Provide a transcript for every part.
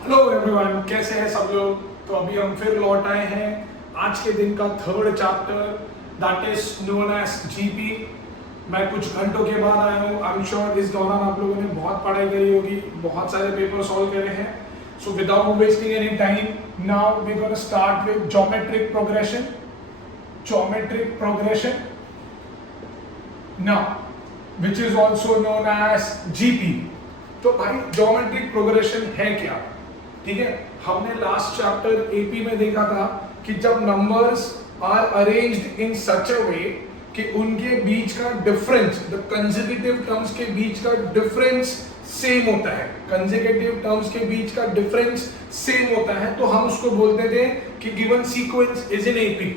Hello everyone, कैसे हैं सब लोग। तो अभी हम फिर लौट आए हैं आज के दिन का third chapter, that is known as GP. मैं कुछ घंटों के बाद आया हूँ। आई एम श्योर इस दौरान आप लोगों ने बहुत पढ़ाई करी होगी, बहुत सारे पेपर सॉल्व करे हैं। So without wasting any time, now we gonna start with geometric progression. Geometric progression now which is also known as GP. तो भाई ज्योमेट्रिक प्रोग्रेशन है क्या? ठीक है, हमने लास्ट चैप्टर एपी में देखा था कि जब नंबर्स आर अरेंज्ड इन सच अ वे कि उनके बीच का डिफरेंस, द कंसेक्यूटिव टर्म्स के बीच का डिफरेंस सेम होता है, कंसेक्यूटिव टर्म्स के बीच का डिफरेंस सेम होता है, तो हम उसको बोलते थे कि given sequence is in AP.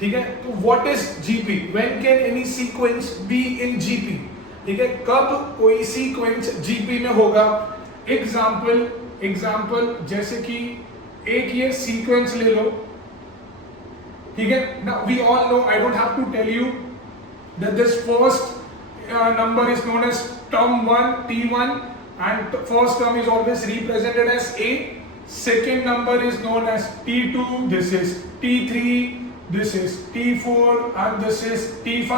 ठीक है, तो what is GP? When can any sequence be in GP? ठीक है, कब कोई सीक्वेंस जीपी में होगा? एग्जाम्पल जैसे कि एक ये सीक्वेंस ले लो। ठीक है, now we all know, I don't have to tell you that this first number is known as term 1 t1 and first term is always represented as a. Second number is known as t2, this is t3, this is t4 and this is t5,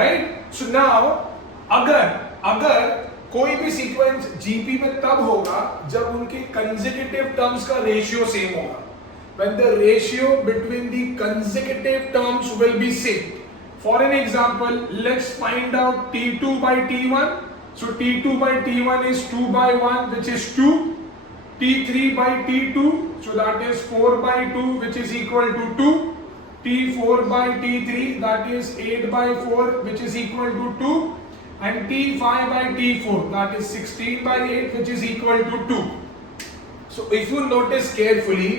right? So now अगर कोई भी sequence GP में तब होगा जब उनके consecutive terms का ratio same होगा, when the ratio between the consecutive terms will be same. For an example, let's find out t2 by t1. So t2 by t1 is 2 by 1, which is 2. t3 by t2, so that is 4 by 2, which is equal to 2. t4 by t3, that is 8 by 4, which is equal to 2. And t5 by t4, that is 16 by 8, which is equal to 2. So if you notice carefully,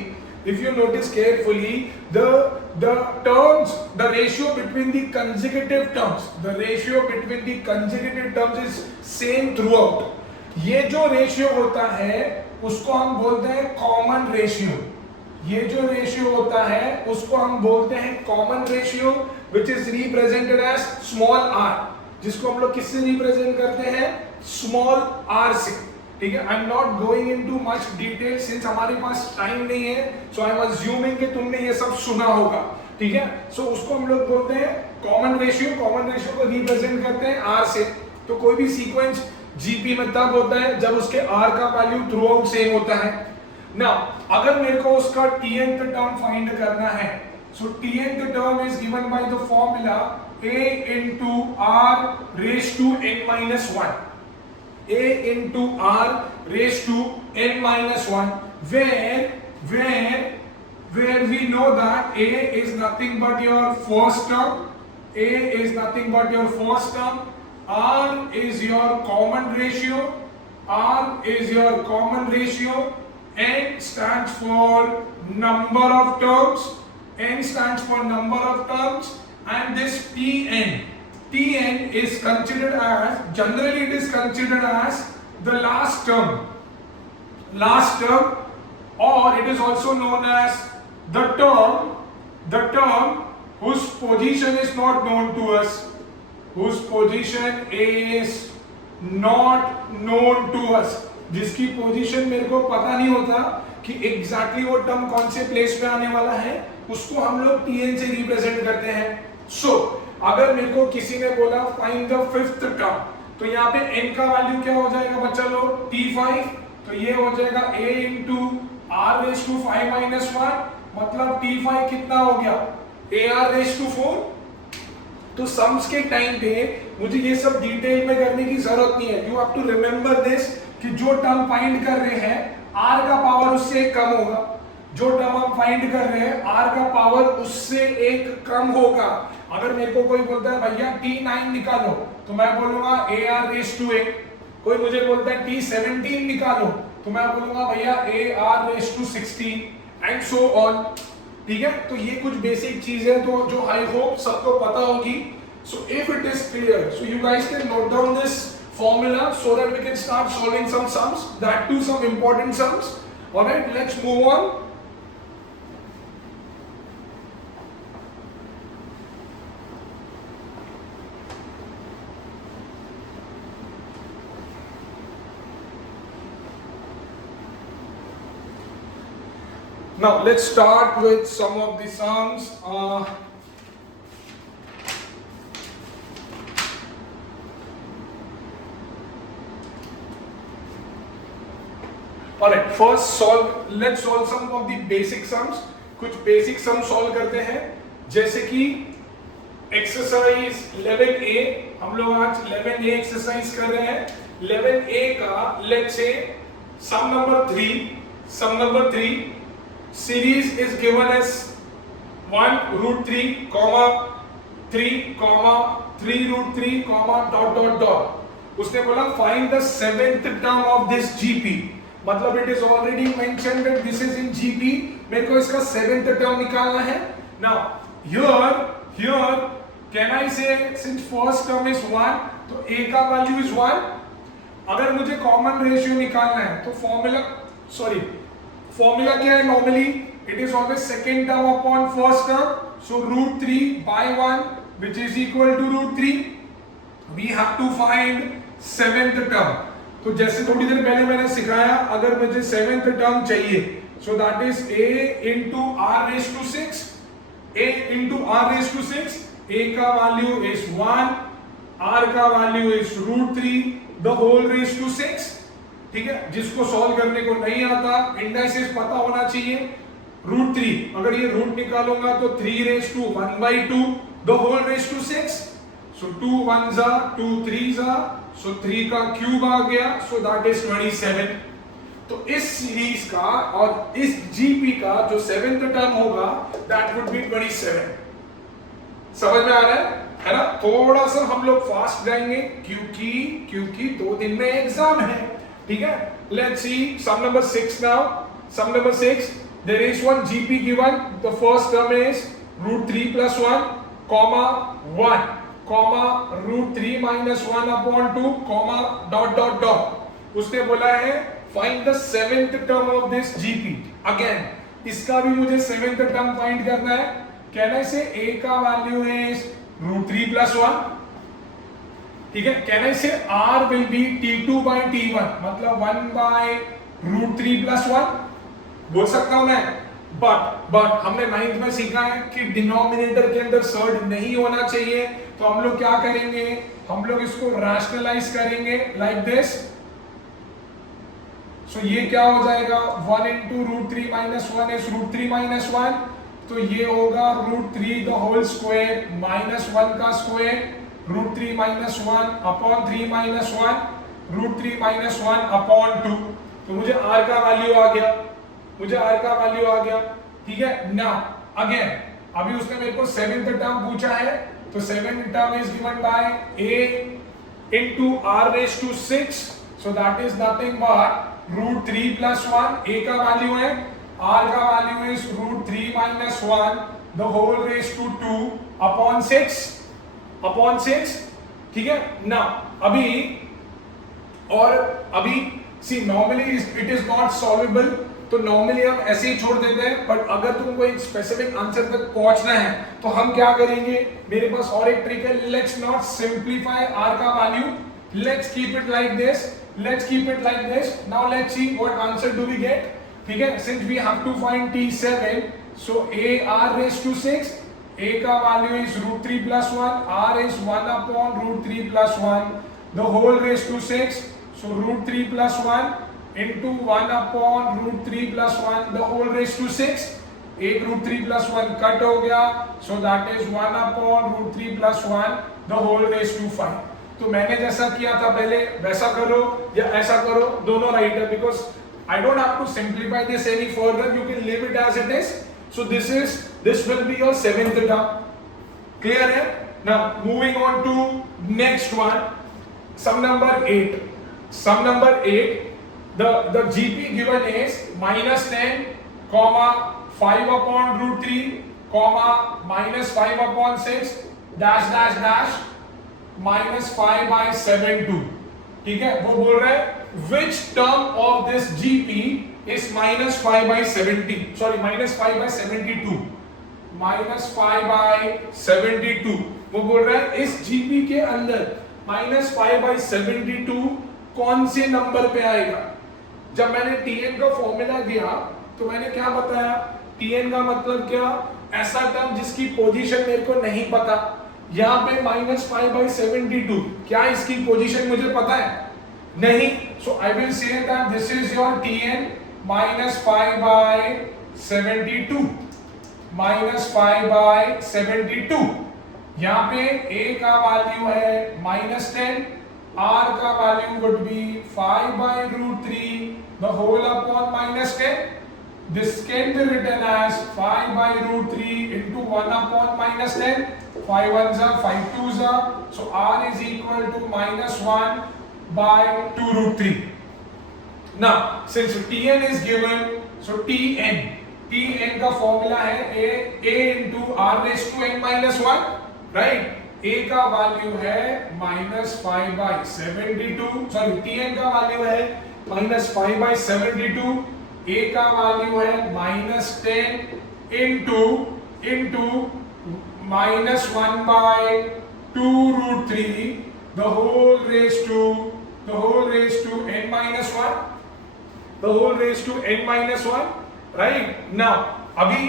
the terms, the ratio between the consecutive terms is same throughout. ये जो ratio होता है उसको हम बोलते हैं common ratio. ये जो रेशियो होता है उसको हम बोलते हैं common ratio, which is represented as small r, जिसको हम लोग किससे रिप्रेजेंट करते हैं? स्मॉल आर से। ठीक है, I am not going into much detail since हमारे पास टाइम नहीं है, सो आई एम अज्यूमिंग कि तुमने ये सब सुना होगा। ठीक है, सो उसको हम लोग बोलते हैं कॉमन रेशियो। कॉमन रेशियो को रिप्रेजेंट करते हैं आर से। तो कोई भी सीक्वेंस जीपी में तब होता है जब उसके आर का वैल्यू थ्रू आउट सेम होता है ना। अगर मेरे को उसका टीएनथ टर्म फाइंड करना है, so T nth term is given by the formula a into r raised to n minus 1. a into r raised to n minus 1, where we know that a is nothing but your first term, r is your common ratio, n stands for number of terms, and this Tn is considered as, generally it is considered as the last term, or it is also known as the term whose position is not known to us, जिसकी position मेरे को पता नहीं होता कि exactly वो term कौन से प्लेस पे आने वाला है, उसको हम लोग Tn से रिप्रेजेंट करते हैं। सो अगर मेरे को किसी ने बोला फाइंड द फिफ्थ टर्म, तो यहाँ पे n का वैल्यू क्या हो जाएगा बच्चा लोग? t5। तो ये हो जाएगा a into r raised to 5 minus 1, मतलब t5 कितना हो गया? ar raised to 4। तो सम्स के टाइम पे मुझे ये सब डिटेल में करने की जरूरत नहीं है। You have to remember this कि जो टर्म फाइंड कर रहे हैं r का पावर उससे एक कम होगा, जो टर्म हम फाइंड कर रहे हैं r का पावर उससे एक कम होगा। अगर मेरे को कोई बोलता है भैया t9 निकालो, तो मैं बोलूंगा ar raised to a। कोई मुझे बोलता है t17 निकालो, तो मैं बोलूंगा भैया ar raised to 16 and so on. ठीक है, तो ये कुछ बेसिक चीजें तो जो आई होप सबको पता होगी। So if it is clear, so you guys can note down this formula so that we can start solving some sums, that too some important sums. All right, let's move on. Now let's start with some of the sums. Alright, first let's solve some of the basic sums. कुछ basic sums solve करते हैं, जैसे कि exercise 11A, हम लोग आज 11A exercise कर रहे हैं। 11A का let's say some number 3 series is given as 1 root 3 comma 3 comma 3 root 3 comma dot dot dot। उसने बोला find the seventh term of this GP, मतलब it is already mentioned that this is in GP, मेरे को इसका seventh term निकालना है। Now here can I say since first term is 1 तो A का value is 1। अगर मुझे कॉमन रेशियो निकालना है तो फॉर्मूला क्या है? Normally it is always second term upon first term, so root 3 by 1 which is equal to root 3। We have to find seventh term. तो जैसे थोड़ी देर पहले मैंने सिखाया, अगर मुझे सेवेंथ टर्म चाहिए सो that is a into r raised to 6, a into r raised to 6। a का वैल्यू इज 1, r का value is root 3 the whole raised to 6। ठीक है, जिसको सॉल्व करने को नहीं आता, इंडाइसेस पता होना चाहिए। रूट 3 अगर ये रूट निकालूंगा तो 3 raise to 1/2 the whole raise to 6, so 2 1s are 2 3s are, so 3 का क्यूब आ गया, सो दैट इज 27। तो इस सीरीज का और इस जीपी का जो सेवेंथ टर्म होगा दैट वुड बी 27। समझ में आ रहा है ना? थोड़ा सा हम लोग फास्ट जाएंगे क्योंकि 2 दिन में एग्जाम है। ठीक है, let's see sum number 6 now. Sum number 6, there is one GP given. The first term is root 3 plus 1 comma 1 comma root 3 minus 1 upon 2 comma dot dot dot। उसने बोला है find the seventh term of this GP। Again इसका भी मुझे seventh term find करना है। Can I say A का value is root 3 plus 1? ठीक है, कैन आई से R will be T2 by T1, मतलब 1 by root 3 plus 1 बोल सकता हूं मैं। बट हमने 9th में सीखा है कि डिनोमिनेटर के अंदर सर्ड नहीं होना चाहिए, तो हम लोग क्या करेंगे? हम लोग इसको रैशनलाइज करेंगे लाइक दिस। सो ये क्या हो जाएगा? 1 into root 3 minus 1 is root 3 minus 1, तो ये होगा root 3 the whole square minus 1 का square, root 3 minus 1 upon 3 minus 1, root 3 minus 1 upon 2। तो मुझे r का वैल्यू आ गया। ठीक है ना? अगेन अभी उसने मेरे को सेवेंथ टर्म पूछा है, तो seventh term is given bye a into r raised to 6, so that is nothing but root 3 plus 1। a का वैल्यू है, r का value is root 3 minus 1 the whole raised to 2 upon 6। ठीक है ना? अभी see normally it is not solvable, तो normally हम ऐसे ही छोड़ देते हैं। बट अगर तुमको एक स्पेसिफिक आंसर तक पहुंचना है तो हम क्या करेंगे? मेरे पास और एक ट्रिक है। लेट्स नॉट सिंप्लीफाई r का value, let's keep it like this. Now let's see what answer do we get. ठीक है, since we have to find T7, so a r raised to 6, a का value is root 3 plus 1, r is 1 upon root 3 plus 1 the whole raised to 6, so root 3 plus 1 into 1 upon root 3 plus 1 the whole raised to 6। एक root 3 plus 1 cut हो गया, so that is 1 upon root 3 plus 1 the whole raised to 5। तो मैंने जैसा किया था पहले वैसा करो या ऐसा करो, दोनों राइट है, because I don't have to simplify this any further, you can leave it as it is। So this will be your seventh term। Clear है? Now moving on to next one, sum number 8। Sum number 8, the GP given is -10, (5 upon root 3, (-5 upon 6, -5 by 7/2। ठीक है, वो बोल रहा है which term of this GP is -5 by 70, sorry -5 by 72, -5 by 72। वो बोल रहा है इस GP के अंदर -5 by 72 कौन से नंबर पे आएगा? जब मैंने Tn का फॉर्मूला दिया तो मैंने क्या बताया, Tn का मतलब क्या, ऐसा टर्म जिसकी पोजीशन मेरे को नहीं पता। यहाँ पे -5/72, क्या इसकी पोजीशन मुझे पता है? नहीं। So I will say that this is your Tn -5/72, -5/72। यहाँ पे a का वैल्यू है -10, r का value would be 5/√3 the whole upon -10. This can be written as 5/√3 into 1 upon -10. 5 ones are 5 twos are, so r is equal to -1/2√3. Now since Tn is given, so Tn का formula है a into r raised to n minus 1, right? a का value है -5/72, sorry Tn का value है -5/72, a का value है -10 into -1/2√3 the whole raised to n minus 1, the whole raised to n minus 1, right? Now अभी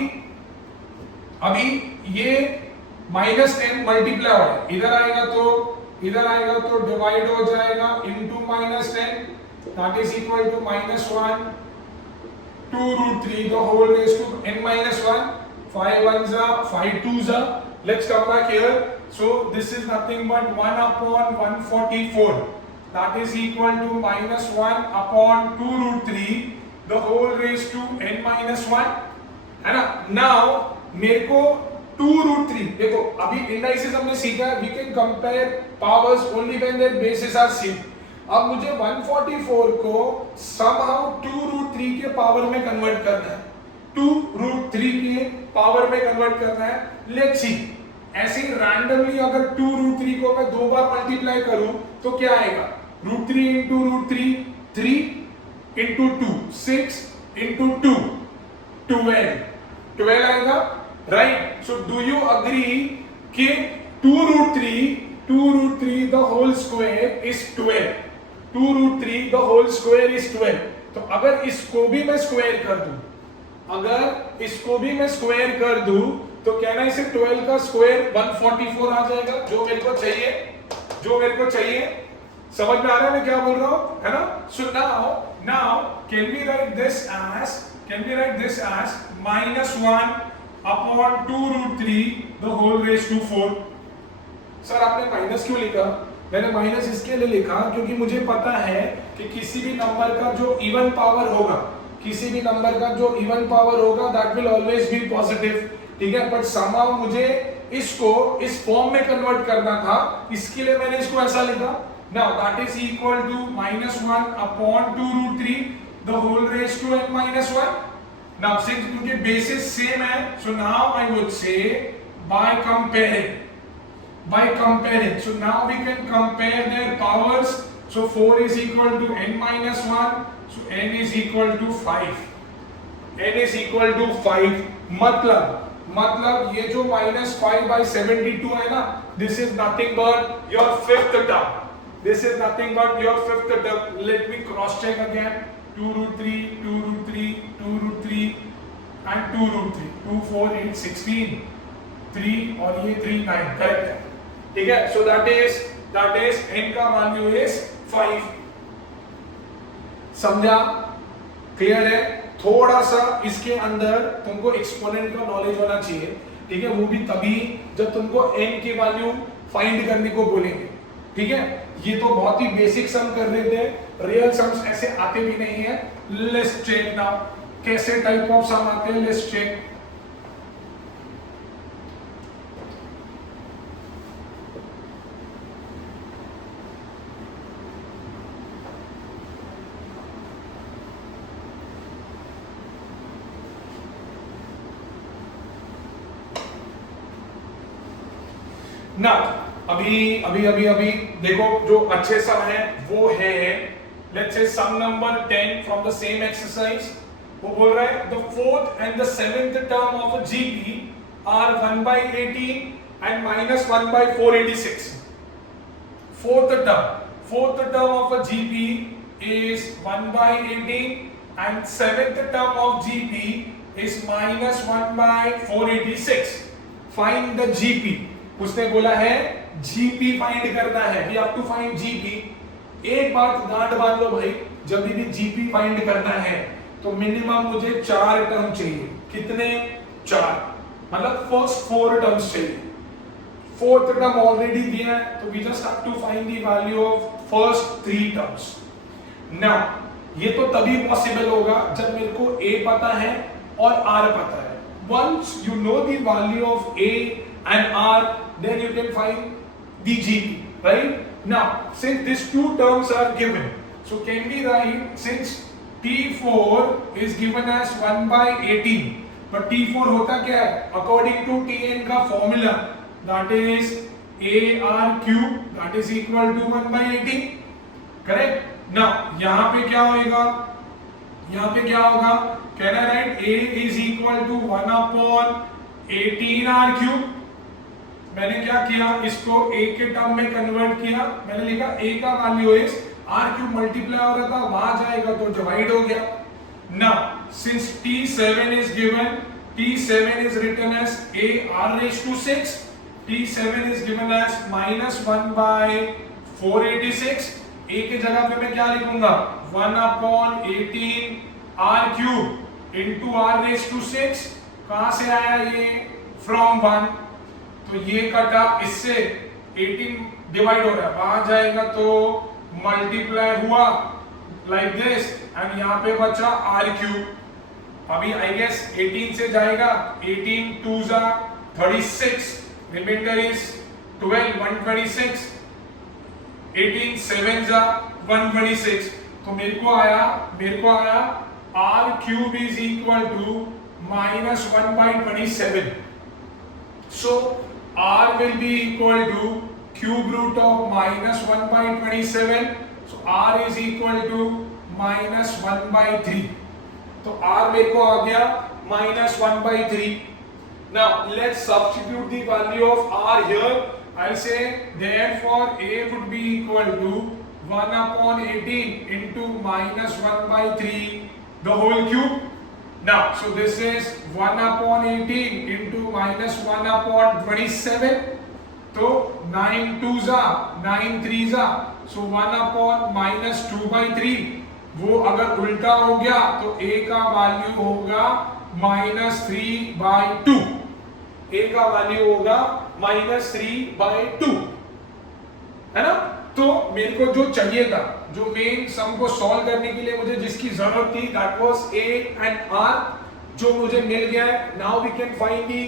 ये -10 multiply हो, इधर आएगा तो डिवाइड हो जाएगा into -10, that is equal to -1/2√3 the whole raised to n minus 1. 5 ones are 5 twos are. Let's come back here. So this is nothing but 1/144, that is equal to -1/2√3 the whole raised to n minus 1, है ना? Now मेरे को 2√3, देखो अभी indices हमने सीखा है, we can compare powers only when their basis are same. अब मुझे 144 को somehow 2√3 के पावर में कन्वर्ट करना है, 2√3 के पावर में कन्वर्ट करना है। लेट्स सी, ऐसे ही रैंडमली अगर 2√3 को मैं दो बार मल्टीप्लाई करूं तो क्या आएगा? √3 into √3, 3 into 2, 6 into 2, 12 आएगा, right? So do you agree कि 2√3 the whole square is 12, 2√3 the whole square is 12। तो अगर इसको भी मैं स्क्वायर कर दूं, तो क्या ना इसे 12 का स्क्वायर 144 आ जाएगा, जो मेरे को चाहिए। समझ में आ रहा है मैं क्या बोल रहा हूं, है ना? So now can we write this as -1/2√3 the whole raised to 4। Sir आपने माइनस क्यों लिखा? मैंने माइनस इसके लिए लिखा क्योंकि मुझे पता है कि किसी भी नंबर का जो इवन पावर होगा that will always be positive, ठीक है? बट समहाउ मुझे इसको इस फॉर्म में कन्वर्ट करना था, इसके लिए मैंने इसको ऐसा लिखा। Now that is equal to -1/2√3 the whole raised to n minus 1। Now since उनके बेसिस सेम है, so now I would say by comparing, so now we can compare their powers। so 4 is equal to n minus 1, so n is equal to 5, मतलब ये जो -5/72 है ना, this is nothing but your fifth term, let me cross check again, 2√3 and 2√3, 2 4 8 16, 3 और ये 3 9, correct है, ठीक है? सो दैट इज n का वैल्यू इज 5। समझा? क्लियर है? थोड़ा सा इसके अंदर तुमको एक्सपोनेंट का नॉलेज होना चाहिए, ठीक है? वो भी तभी जब तुमको n की वैल्यू फाइंड करने को बोलेंगे, ठीक है? ये तो बहुत ही बेसिक सम कर रहे थे, रियल सम्स ऐसे आते भी नहीं है। लेट्स चेक नाउ कैसे टाइप ऑफ सम आते हैं, लेट्स चेक। ना अभी देखो जो अच्छे सम है वो है, let's say some number 10 from the same exercise. वो बोल रहा है the fourth and the seventh term of a GP are 1/18 and -1/486। Fourth term of a GP is 1/18 and seventh term of GP is minus 1 by 486. Find the GP. उसने बोला है GP find करना है. We have to find GP. एक बात गांठ बांध लो भाई, जब भी GP फाइंड करना है तो मिनिमम मुझे 4 टर्म चाहिए. कितने? 4. मतलब फर्स्ट 4 टर्म्स चाहिए. फोर्थ टर्म ऑलरेडी दिया है, तो we just have to find the value of first 3 terms. Now ये तो तभी पॉसिबल होगा जब मेरे को A पता है और R पता है. Once you know the value of A and R, then you can find the GP, right? Now, since these 2 terms are given, so can we write, since T4 is given as 1 by 18, but T4 होता क्या है? According to Tn का formula, that is AR cube, that is equal to 1 by 18, correct? Now, यहाँ पे क्या होगा? यहाँ पे क्या होगा? Can I write A is equal to 1 upon 18 R cube? मैंने क्या किया? इसको A के टर्म में कन्वर्ट किया. मैंने लिखा A का value is R cube multiply हो रहा था, वहां जाएगा तो डिवाइड हो गया. Now, since T7 is given, T7 is written as A R raised to 6. T7 is given as minus 1 by 486. A के जगह पे मैं क्या लिखूंगा? 1 upon 18 R cube into R raised to 6. कहां से आया ये? From 1. तो ये कटा इससे, 18 डिवाइड हो रहा है, वहां जाएगा तो मल्टीप्लाई हुआ लाइक दिस, एंड यहाँ पे बचा R क्यूब. अभी आई गेस 18 से जाएगा, 18 2 जा 36, रिमाइंडर इज 12, 126, 18 7 जा 126. तो मेरे को आया R cube is equal to minus 1 by 27. So R will be equal to cube root of minus 1 by 27. So R is equal to minus 1 by 3. तो R मेरे को आ गया minus 1 by 3. Now let's substitute the value of R here. I'll say therefore A would be equal to 1 upon 18 into minus 1 by 3 the whole cube. Now, so this is 1 upon 18 into minus 1 upon 27. तो 9 2 जा 9 3 जा, so 1 upon minus 2 by 3. वो अगर उल्टा हो गया तो A का वैल्यू होगा minus 3 by 2. A का वैल्यू होगा minus 3 by 2, है ना? तो मेरे को जो चाहिए था, जो मेन सम को सॉल्व करने के लिए मुझे जिसकी जरूरत थी, that was A and R, जो मुझे मिल गया है. Now we can find the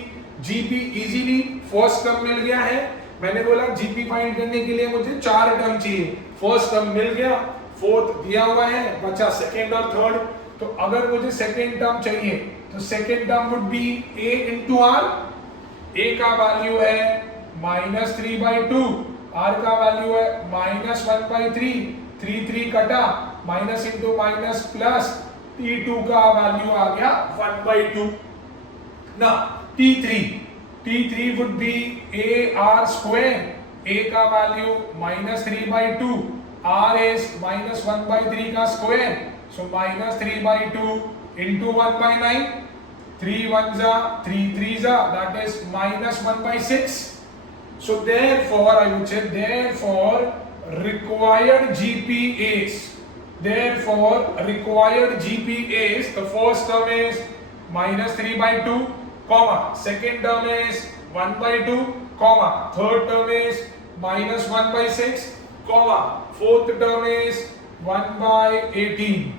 GP easily. First term मिल गया है. मैंने बोला GP फाइंड करने के लिए मुझे 4 टर्म चाहिए. फर्स्ट टर्म मिल गया, फोर्थ दिया हुआ है, बचा सेकंड और थर्ड. तो अगर मुझे सेकंड टर्म चाहिए तो second term would be A into R. A का वैल्यू है minus 3 by 2, R का वैल्यू है minus 1 by 3, 3 3 कटा, minus into minus plus, T2 का वैल्यू आ गया 1 by 2. ना T3 would be AR square. A का value minus 3 by 2, R is minus 1 by 3 का square, so minus 3 by 2 into 1 by 9. 3 1 जा 3 3 जा, that is minus 1 by 6. So therefore I would say therefore required GP is, the first term is minus 3 by 2, comma, second term is 1 by 2, comma, third term is minus 1 by 6, comma, fourth term is 1 by 18.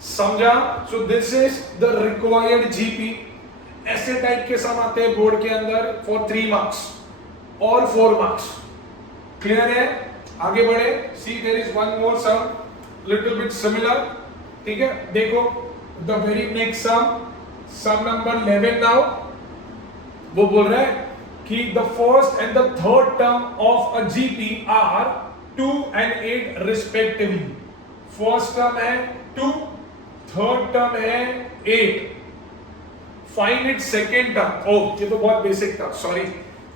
समझा? So this is the required GP. ऐसे type के सम आते हैं board के अंदर for 3 marks और 4 marks. Clear है? आगे बढ़े. See there is one more sum little bit similar. ठीक है, देखो the very next sum number 11. Now वो बोल रहा है कि the first and the third term of a GP are 2 and 8 respectively. First term है 2, थर्ड टर्म है 8. Find it second term. Oh, ये तो बहुत बेसिक था, sorry.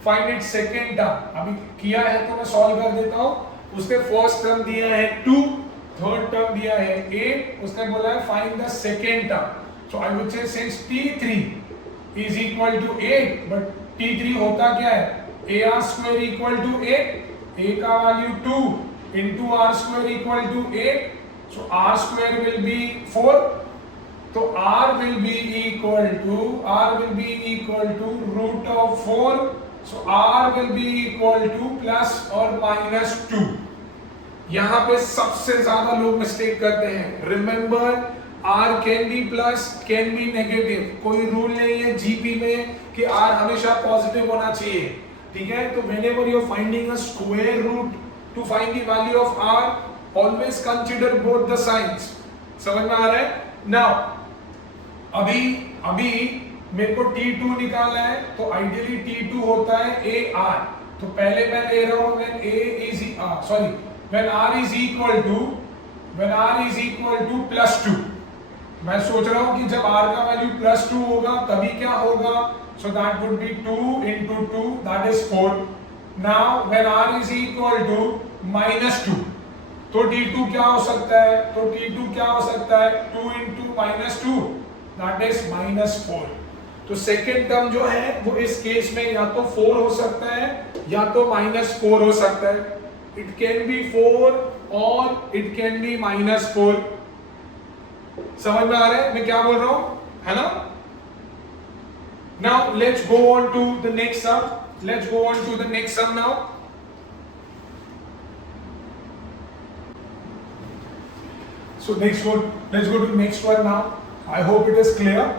Find it second term अभी किया है तो मैं सॉल्व कर देता हूं. उसने फर्स्ट टर्म दिया है 2, थर्ड टर्म दिया है a, उसने बोला है find the second term. So I would say since t3 is equal to 8, but t3 होता क्या है, ar square equal to 8, a का वैल्यू 2 into r square equal to 8. So r square will be 4. तो r will be equal to root of 4. So r will be equal to plus or minus 2. यहाँ पे सबसे ज्यादा लोग mistake करते हैं. Remember r can be plus, can be negative. कोई rule नहीं है जीपी में कि r हमेशा पॉजिटिव होना चाहिए. ठीक है, तो whenever you are finding a square root to find the value of r, always consider both the signs. समझ में आ रहा है? Now अभी मेरे को T2 निकालना है, तो आइडियली T2 होता है AR. तो पहले मैं ले रहा हूं when R is equal to plus 2. मैं सोच रहा हूं कि जब R का वैल्यू plus 2 होगा तभी क्या होगा, so that would be 2 into 2, that is 4. Now when R is equal to minus 2, तो T2 क्या हो सकता है, 2 into minus 2, that is minus 4. तो सेकेंड टर्म जो है वो इस केस में या तो 4 हो सकता है या तो minus 4 हो सकता है. It can be 4 or it can be minus 4. समझ में आ रहा है मैं क्या बोल रहा हूं, है ना? Now let's go on to the next sum now. So let's go to the next one now. I hope it is clear.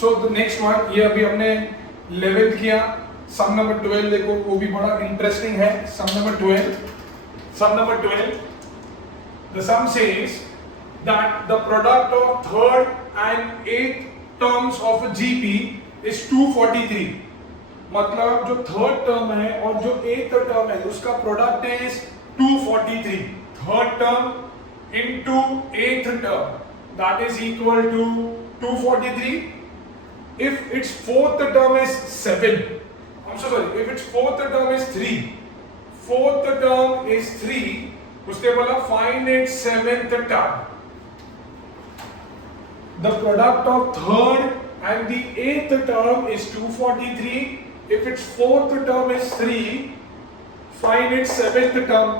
So the next one, ये अभी हमने 11th किया. सम नंबर 12 देखो, वो भी बड़ा इंटरेस्टिंग है. Sum number 12, the sum says that the product of third and eighth terms of a GP is 243. मतलब जो थर्ड टर्म है और जो एथ टर्म है उसका product is 243. Third term into th term, that is equal to 243. If its fourth term is 7, if its fourth term is 3, उसने बोला find its seventh term. The product of third and the eighth term is 243. If its fourth term is 3, find its seventh term.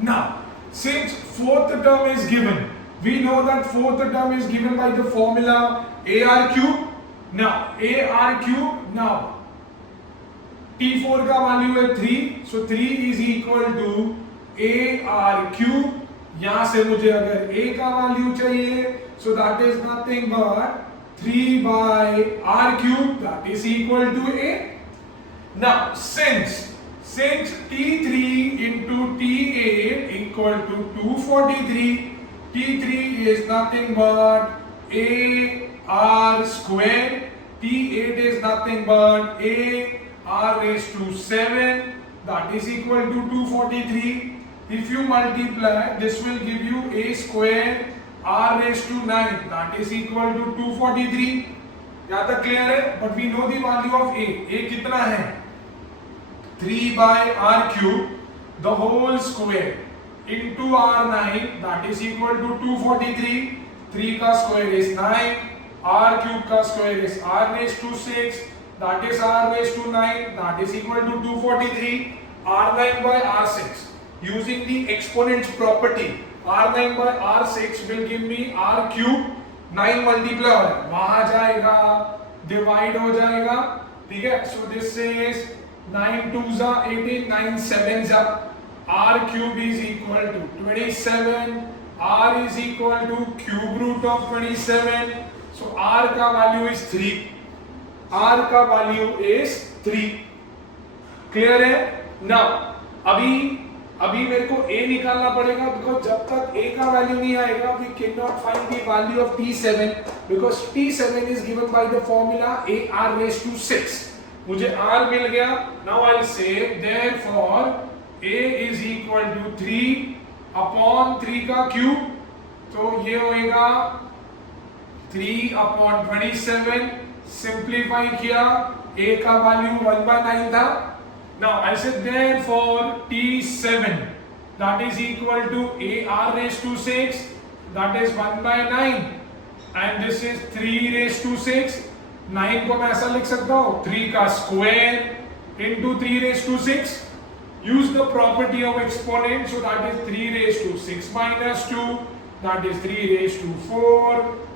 Now, since fourth term is given, we know that fourth term is given by the formula AR cube. Now T4 का value है 3, so 3 is equal to AR cube. यहां से मुझे अगर A का value चाहिए, so that is nothing but 3 by R cube, that is equal to A. Now since T3 into T8 equal to 243, T3 is nothing but AR square, T8 is nothing but AR raised to 7, that is equal to 243. If you multiply, this will give you A square R raised to 9, that is equal to 243. यहाँ तक clear है? But we know the value of A. A कितना है? 3 by R cube, the whole square into R9, that is equal to 243. 3 का square is 9, R cube का square is R raised to 6, that is R raised to 9, that is equal to 243. R9 by R6, using the exponents property, R9 by R6 will give me R cube. 9 multiply हो रहा है, वहां जाएगा, divide हो जाएगा. ठीक है, so this is 9 2s are 18, 9 7s are. R cube is equal to 27. R is equal to cube root of 27. So R का वैल्यू is 3. R का वैल्यू is 3. क्लियर है? Now अभी मेरे को A निकालना पड़ेगा, बिकॉज जब तक A का वैल्यू नहीं आएगा we cannot find the value of T7, because T7 is given by the formula AR raised to 6. मुझे r मिल गया. Now I will say therefore a is equal to 3 upon 3 का cube, तो ये होएगा 3 अपॉन 27. सिंप्लीफाई किया, a का value 1/9 था. Now I say therefore t7 that is equal to ar raised to 6, that is 1/9, and this is 3 raised to 6. 9 को मैं ऐसा लिख सकता हूँ 3 का square into 3 raised to 6. Use the property of exponent, so that is 3 raised to 6 minus 2, that is 3 raised to 4,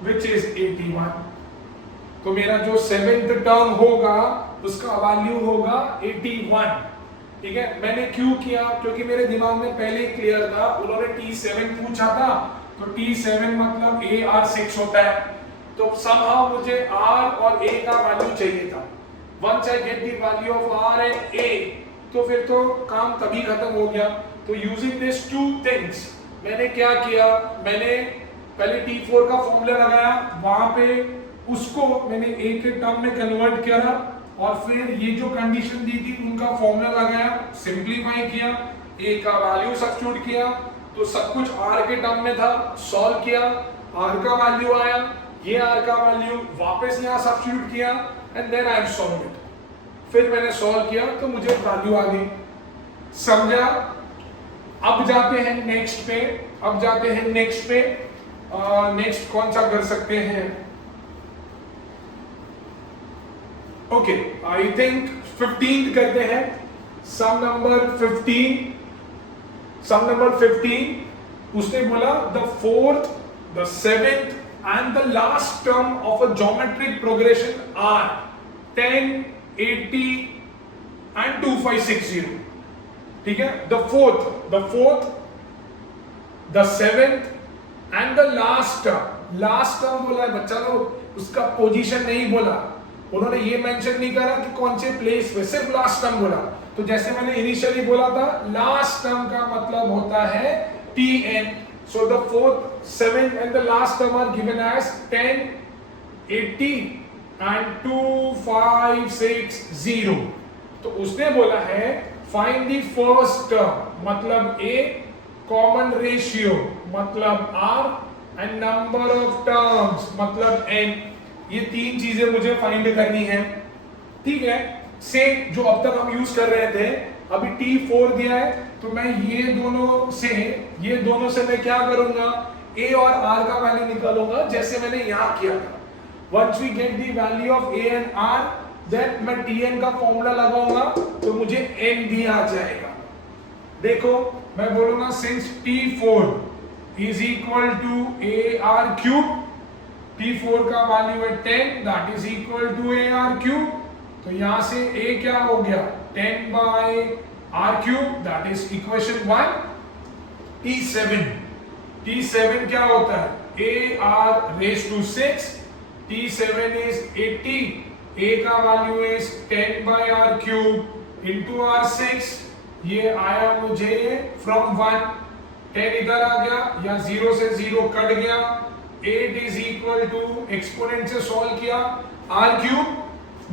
which is 81. तो मेरा जो 7th टर्म होगा उसका वैल्यू होगा 81. ठीक है, मैंने क्यों किया, क्योंकि मेरे दिमाग में पहले क्लियर था. उन्होंने T7 पूछा था, तो T7 मतलब AR6 होता है, तो somehow मुझे R और A का वैल्यू चाहिए था. Once I get the value of R and A, तो फिर तो काम तभी खत्म हो गया. तो यूजिंग दिस टू थिंग्स मैंने क्या किया, मैंने पहले T4 का फॉर्मूला लगाया, वहां पे उसको मैंने A के टर्म में कन्वर्ट किया, और फिर ये जो कंडीशन दी थी उनका फॉर्मूला लगाया, सिंप्लीफाई किया, A का वैल्यू सब्स्टिट्यूट किया, तो सब कुछ R के टर्म में था, सॉल्व किया, R का वैल्यू आया, ये R का वैल्यू वापस यहाँ सब्स्टिट्यूट किया, and then I have solved it. फिर मैंने सॉल्व किया तो मुझे वैल्यू आ गई. समझा? अब जाते हैं नेक्स्ट पे. नेक्स्ट कौन सा कर सकते हैं? ओके, आई थिंक 15 करते हैं. सम नंबर 15. उसने बोला the 4th, the 7th and the last term of a geometric progression are 10, 80 and 2560. ठीक है, the 4th, the 7th and the last term बोला है बच्चा लोग, उसका पोजीशन नहीं बोला. उन्होंने ये मेंशन नहीं करा कि कौन से प्लेस पे, सिर्फ लास्ट टर्म बोला. तो जैसे मैंने इनिशियली बोला था, लास्ट टर्म का मतलब होता है Tn. So the 4th, 7th and the last term are given as 10, 80 and 2560. तो उसने बोला है find the first term मतलब A, common ratio मतलब R and number of terms मतलब N. ये तीन चीजें मुझे फाइंड करनी है. ठीक है, सेम जो अब तक हम यूज कर रहे थे. अभी T4 दिया है, तो मैं ये दोनों से मैं क्या करूंगा, A और R का वैल्यू निकालूंगा, जैसे मैंने यहाँ किया था. Once we get the value of A and R, then मैं Tn का फॉर्मूला लगाऊंगा, तो मुझे N भी आ जाएगा. देखो, मैं बोलूंगा since T4 is equal to AR cube, T4 का वैल्यू है 10, that is equal to AR cube. तो यहां से A क्या हो गया, 10 by R cube, that is equation 1. T7 क्या होता है, AR raised to 6. T7 is 80. A का value is 10 by R cube into R6. ये आया मुझे from 1. 10 इधर आ गया, या 0 से 0 कट गया. 8 is equal to एक्सपोनेंट से सॉल्व किया R cube.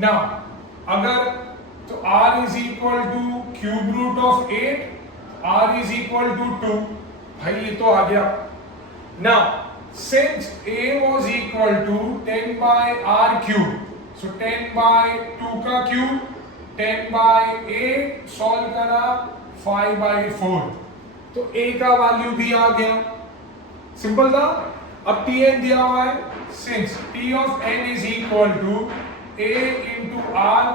Now अगर तो R is equal to cube root of 8, R is equal to 2. भाई ये तो आ गया. Now since A was equal to 10 by R cube, so 10 by 2 का cube, 10 by 8 सॉल्व करा 5 by 4. तो A का वैल्यू भी आ गया. सिंपल था. अब Tn दिया हुआ है, since T of n is equal to A into R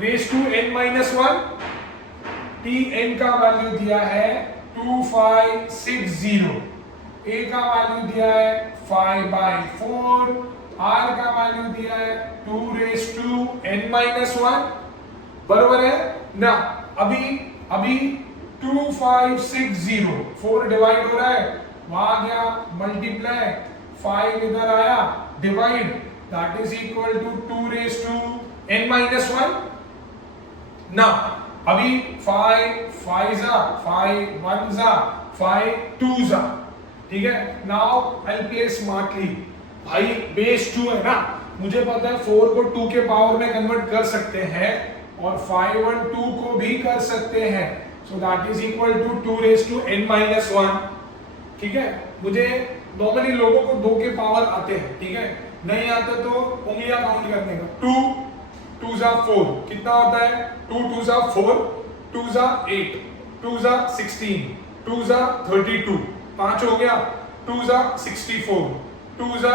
raised to n minus 1. Tn का वैल्यू दिया है 2560. A का वैल्यू दिया है 5 by 4. R का वैल्यू दिया है 2 raised to n minus 1. बरोबर है ना. अभी 2560 4 डिवाइड हो रहा है, वहां गया मल्टीप्लाई, 5 इधर आया divide, that is equal to 2 raised to n minus 1. now अभी 5 5s are 5 1s are 5 2s are. ठीक है, now I'll play smartly. भाई बेस 2 है ना, मुझे पता है 4 को 2 के पावर में कन्वर्ट कर सकते हैं, और 512 को भी कर सकते हैं, so that is equal to 2 raise to n minus 1। ठीक है, मुझे नॉर्मली लोगों को 2 के पावर आते हैं, ठीक है, नहीं आते तो उंगलियां काउंट करने का। 2 2 जा 4 कितना होता है, 2 2 जा 4, 2 जा 8, 2 जा 16, 2 जा 32, 5 हो गया, 2 जा 64, 2 जा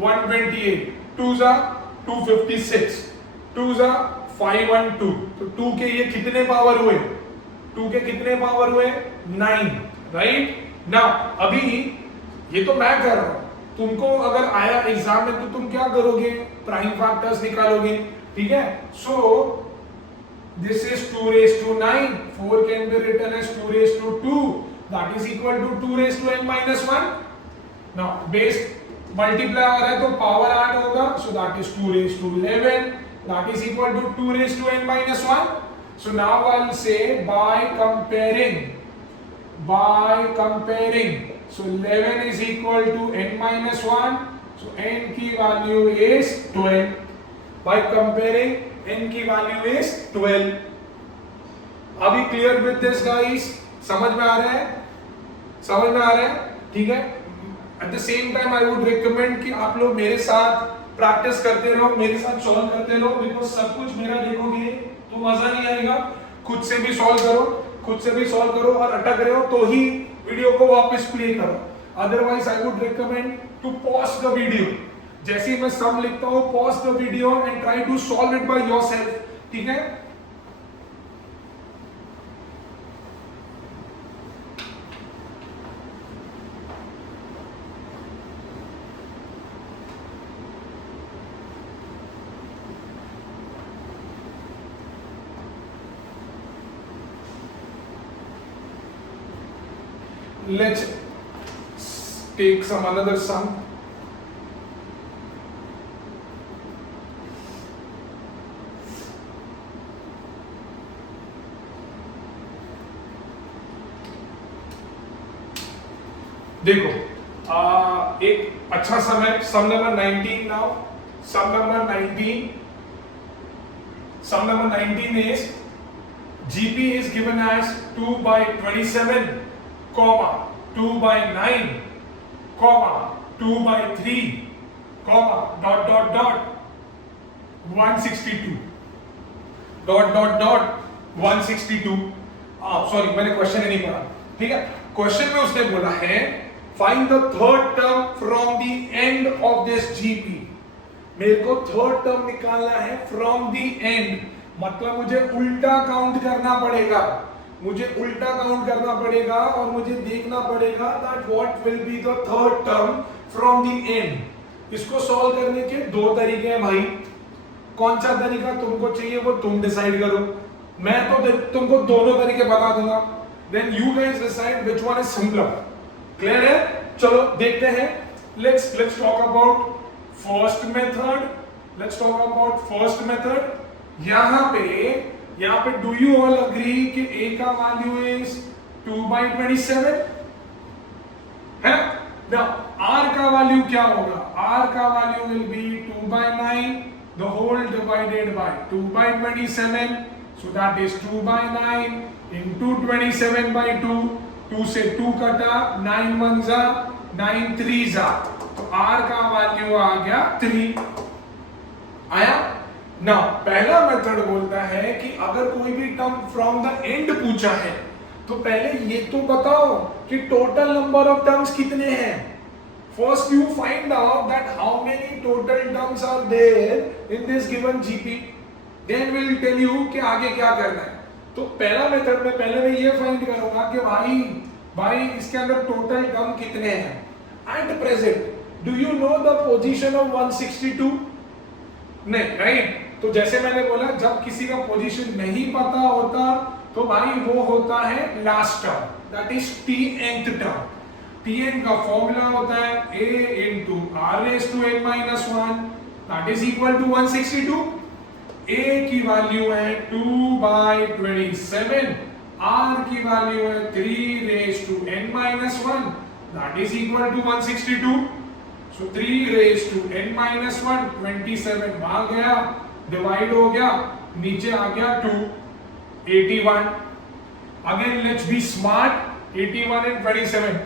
128, 2 जा 256, 2 जा 512। तो 2 के ये कितने पावर हुए, 2 के कितने पावर हुए, 9, राइट ना। अभी ये तो मैं कर रहा हूं, तुमको अगर आया एग्जाम में तो तुम क्या करोगे, प्राइम फैक्टर्स निकालोगे, ठीक है। So this is 2 raised to 9, 4 can be written as 2 raised to 2, that is equal to 2 raised to n minus 1। now base multiply हो रहा है तो पावर ऐड होगा, so that is 2 raised to 11, that is equal to 2 raised to n minus 1। so now I'll say by comparing, so 11 is equal to n minus 1, so n की value is 12। by comparing n की value is 12। अभी clear with this guys, समझ में आ रहा है, समझ में आ रहा है, ठीक है। At the same time I would recommend कि आप लोग मेरे साथ प्रैक्टिस करते रहो, मेरे साथ सॉल्व करते रहो, बिकॉज सब कुछ मेरा देखोगे तो मजा नहीं आएगा। खुद से भी सॉल्व करो, खुद से भी सॉल्व करो, और अटक रहे हो तो ही वीडियो को वापस प्ले करो, otherwise I would recommend to pause the video. जैसे ही मैं सम लिखता हूं, pause the video and try to solve it by yourself, ठीक है। Let's take some another sum. देखो एक अच्छा सम है, sum number 19 now. Sum number 19 is GP is given as 2 by 27, comma 2 by 9, comma 2 by 3, comma dot dot dot 162, dot dot dot 162। Sorry मैंने question ही नहीं पढ़ा, ठीक है। क्वेश्चन में उसने बोला है find the third term from the end of this GP. मेरे को थर्ड टर्म निकालना है फ्रॉम द एंड, मतलब मुझे उल्टा काउंट करना पड़ेगा, मुझे उल्टा काउंट करना पड़ेगा और मुझे देखना पड़ेगा that what will be the third term from the and. इसको सॉल्व करने के दो तरीके हैं भाई, कौन सा तरीका तुमको चाहिए वो तुम डिसाइड करो, मैं तो तुमको दोनों तरीके बता दूंगा, then you guys decide which one is simpler. Clear है? चलो देखते हैं। Let's talk about first method, let's talk about first method. यहाँ पे डू यू ऑल अग्री कि a का वैल्यू इज 2 by 27 है ना। r का वैल्यू क्या होगा, r का value will be 2 by 9 the whole divided by 2 by 27, so that is 2 by 9 into 27 by 2, 2 से 2 कटा, 9 1 जा 9 3 जा, तो r का वैल्यू आ गया 3। आया ना। पहला मेथड बोलता है कि अगर कोई भी टर्म फ्रॉम द एंड पूछा है तो पहले ये तो बताओ कि टोटल नंबर ऑफ टर्म्स कितने हैं। First you find out that how many total terms are there in this given GP, then will tell you कि आगे क्या करना है। तो पहला मेथड में पहले मैं ये फाइंड करूंगा कि भाई इसके अंदर टोटल टर्म कितने हैं। At present do you know the position of 162? नहीं, राइट। तो जैसे मैंने बोला जब किसी का पोजीशन नहीं पता होता तो भाई वो होता है last term, that is tnth term. tn का फॉर्मूला होता है a into r raised to n minus 1, that is equal to 162। a की वैल्यू है 2 by 27, r की वैल्यू है 3 raised to n minus 1, that is equal to 162। so 3 raised to n minus 1, 27 आ गया, divide हो गया, नीचे आ गया 2, 81. Again let's be smart. 81 and 27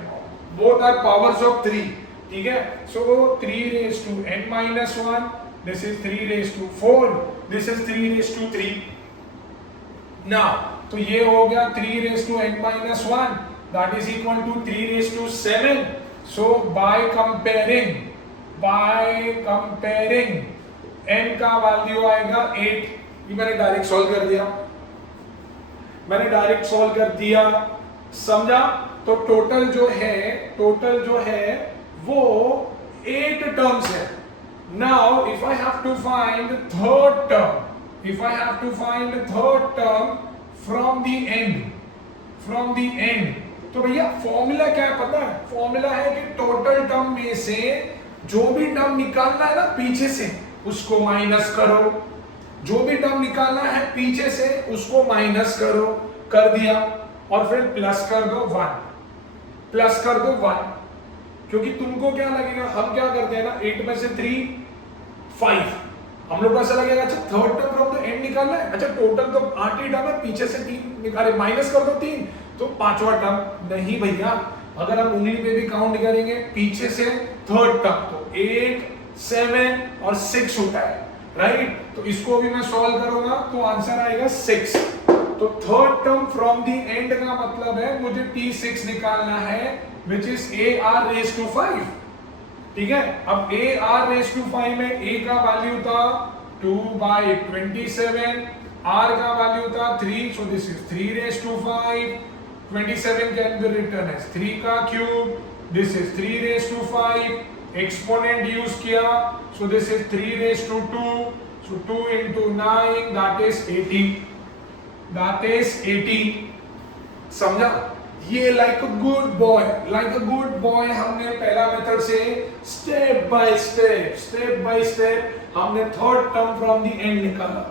both are powers of 3. ठीक है, so 3 raised to n minus 1, this is 3 raised to 4, this is 3 raised to 3. now तो ये हो गया 3 raised to n minus 1, that is equal to 3 raised to 7. so by comparing n का value आएगा 8. ये मैंने डायरेक्ट सॉल्व कर दिया, समझा? तो टोटल जो है वो 8 टर्म्स है. Now if I have to find third term from the end, तो भैया फॉर्मूला क्या है पता है? फॉर्मूला है कि टोटल टर्म में से जो भी टर्म निकालना है ना पीछे से उसको माइनस करो, जो भी टर्म निकालना है पीछे से उसको माइनस करो. कर दिया, और फिर प्लस कर दो 1, क्योंकि तुमको क्या लगेगा, हम क्या करते हैं ना 8 में से 3 5, हम लोग को ऐसा लगेगा अच्छा third term from the and निकालना है, अच्छा टोटल तो 8 ही टर्म है, पीछे से 3 निकाले, माइनस कर दो 3 तो 5वां टर्म. नहीं भैया, अगर हम उंगली पे भी काउंट करेंगे पीछे से थर्ड टर्म तो 8, 7 और 6 होता है, राइट? तो इसको भी मैं सॉल्व करूंगा तो आंसर आएगा 6. तो third term from the and का मतलब है मुझे T6 निकालना है, which is AR raised to 5. ठीक है, अब AR raised to 5 में A का वैल्यू था 2/27, R का वैल्यू था 3, so this is 3 raised to 5. 27 can be written as 3 का cube, this is 3 raised to 5. Exponent use किया, so this is 3 raised to 2, so 2 into 9 that is 80. समझा? ये like a good boy हमने पहला method से step by step हमने third term from the end निकाला.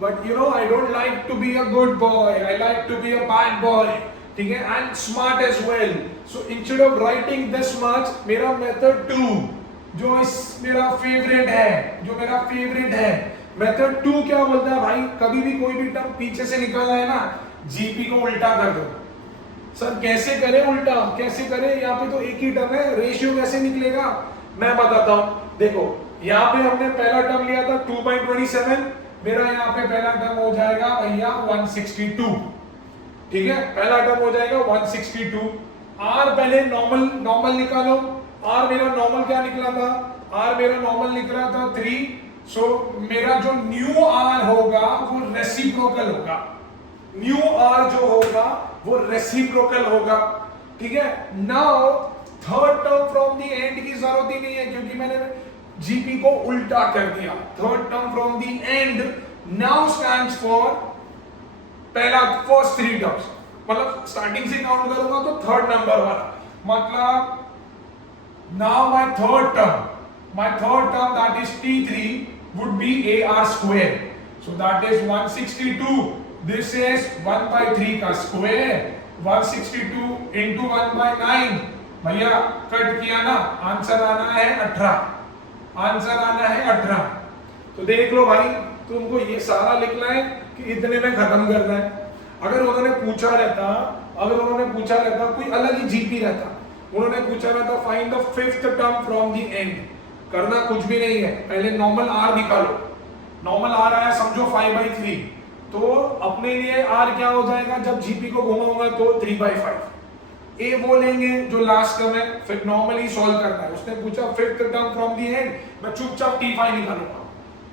But you know I don't like to be a good boy, I like to be a bad boy. ठीक है, and smart as well. So instead of writing this much, मेरा method 2 जो मेरा favourite है, method 2 क्या बोलता है भाई, कभी भी कोई भी टर्म पीछे से निकालना है ना, जीपी को उल्टा कर दो. सर कैसे करें उल्टा, कैसे करें? यहाँ पे तो एक ही टर्म है, रेशियो कैसे निकलेगा मैं बताता हूँ. देखो यहाँ पे हमने पहला टर्म लिया था 2/27, मेरा यहाँ पे पहला टर्म हो जाएगा भैया 162. ठीक है, पहला टर्म हो जाएगा 162. आर पहले नॉर्मल निकालो. आर मेरा नॉर्मल क्या निकला था? आर मेरा नॉर्मल निकला था 3. सो मेरा जो न्यू आर होगा वो रेसिप्रोकल होगा. न्यू आर जो होगा वो रेसिप्रोकल होगा. ठीक है, now third term from the and की जरूरत ही नहीं है क्योंकि मैंने जीपी को उल्टा कर दिया. Third term from the and now stands for पहला फर्स्ट 3 टर्म्स, मतलब स्टार्टिंग से काउंट करूंगा तो थर्ड नंबर वाला, मतलब now my third term that is T3 would be AR square. So that is 162. This is 1/3 का स्क्वायर. 162 into 1/9. भैया cut किया ना, आंसर आना है 18. तो देख लो भाई, तुमको ये सारा लिखना है कि इतने में खत्म करना है. अगर उन्होंने पूछा रहता कोई अलग ही जीपी रहता, उन्होंने पूछा रहता find the fifth term from the and, करना कुछ भी नहीं है, पहले नॉर्मल आर निकालो. नॉर्मल आर आया समझो 5/3, तो अपने लिए आर क्या हो जाएगा जब जीपी को घुमाऊंगा तो 3/5. ए वो लेंगे जो लास्ट टर्म है, फिर नॉर्मली सॉल्व करना है. उसने पूछा fifth term from the and, मैं चुपचाप T5 निकालूंगा.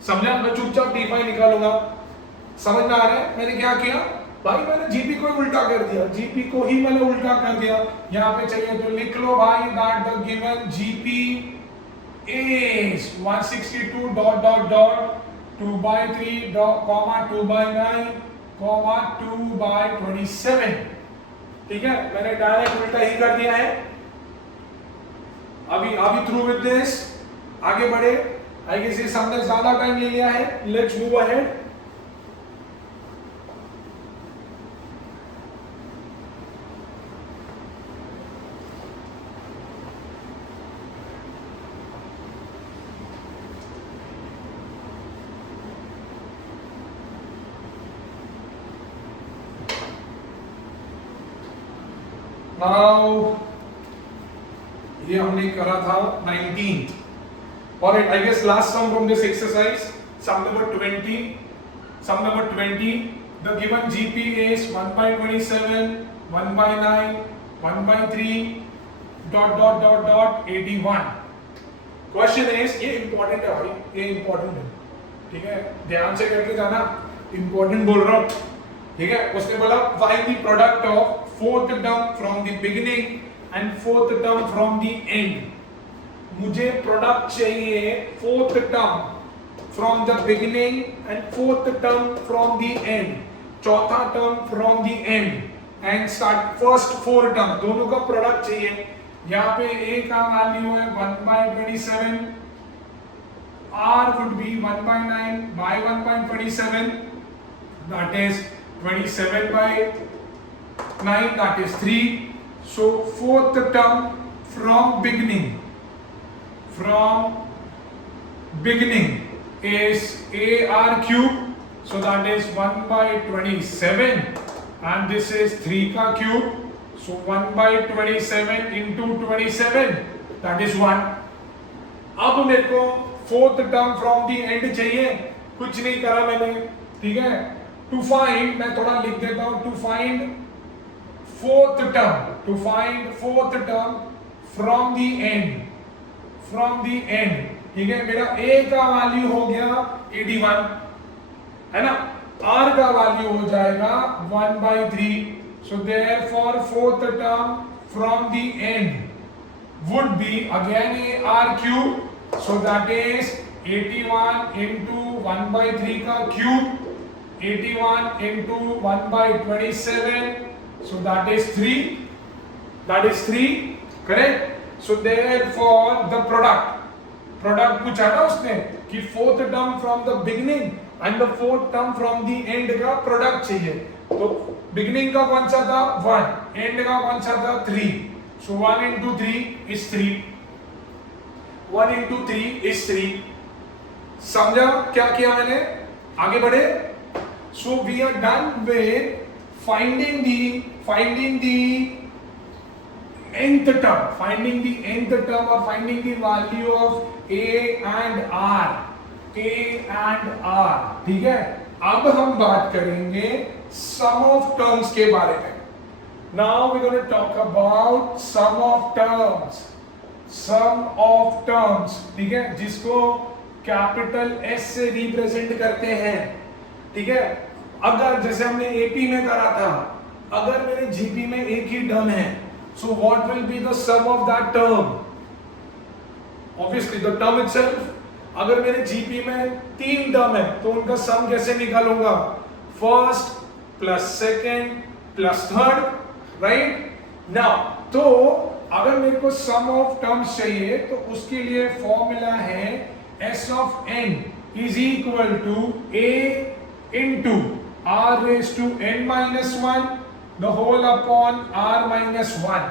समझा? मैं चुपचाप T5 निकालूंगा. समझ में आ रहा है मैंने क्या किया भाई? मैंने जीपी को ही उल्टा कर दिया, जीपी को ही मैंने उल्टा कर दिया. यहाँ पे चाहिए तो लिख लो भाई that the given GP is 162 2/3 2/9 2/27. ठीक है, मैंने डायरेक्ट उल्टा ही कर दिया है. अभी थ्रू विद दिस, आगे बढ़े. आई गेस इस हमने ज्यादा टाइम ले लिया है. Let's move ahead. नाउ ये हमने करा था 19th. Alright, I guess last sum from this exercise, sum number 20. Sum number 20, the given GP is 1 by 27, 1 by 9, 1 by 3, dot 81. Question is, ये important है भाई, ये important है, ठीक है, ध्यान से करके जाना, important बोल रहा हूँ, ठीक है. उसने बोला find the product of fourth term from the beginning and fourth term from the end. मुझे प्रोडक्ट चाहिए fourth term from the beginning and fourth term from the end, चौथा term from the end and start first four term, दोनों का product चाहिए. यहाँ पे a का value है 1 by 27, r would be 1 by 9 by 1 by 27, that is 27 by 9, that is 3. So fourth term from beginning is ar cube, so that is 1 by 27, and this is 3 ka cube, so 1 by 27 into 27, that is 1. अब मेरे को fourth term from the and चाहिए, कुछ नहीं करा मैंने, ठीक है. टू फाइंड, मैं थोड़ा लिख देता हूं, to find fourth term from the end, ठीक है. मेरा a का वैल्यू हो गया 81, है ना. r का वैल्यू हो जाएगा 1 by 3. So therefore fourth term from the end would be again ar cube, so that is 81 into 1 by 3 का cube, 81 into 1 by 27, so that is 3, correct. So therefore the product पूछा ना उसने कि fourth term from the beginning and the fourth term from the and का product चाहिए. तो beginning का कौन सा था 1, एंड का कौन सा था 3. सो 1 into 3 is 3. 1 into 3 is 3. समझा क्या किया मैंने? आगे बढ़े. So we are done with finding the nth term, finding the nth term or finding the value of a and r, ठीक है. अब हम बात करेंगे sum of terms के बारे में. Now we're going to talk about sum of terms, ठीक है, जिसको कैपिटल S से रिप्रेजेंट करते हैं, ठीक है. अगर जैसे हमने AP में करा था, अगर मेरे GP में एक ही टर्म है, so what will be the sum of that term? Obviously the term itself. अगर मेरे GP में 3 टर्म है तो उनका सम कैसे निकालूंगा? First plus second plus third, right. Now तो अगर मेरे को सम ऑफ टर्म्स चाहिए तो उसके लिए फॉर्मूला है S of n is equal to a into r raised to n minus 1 the whole upon r minus 1.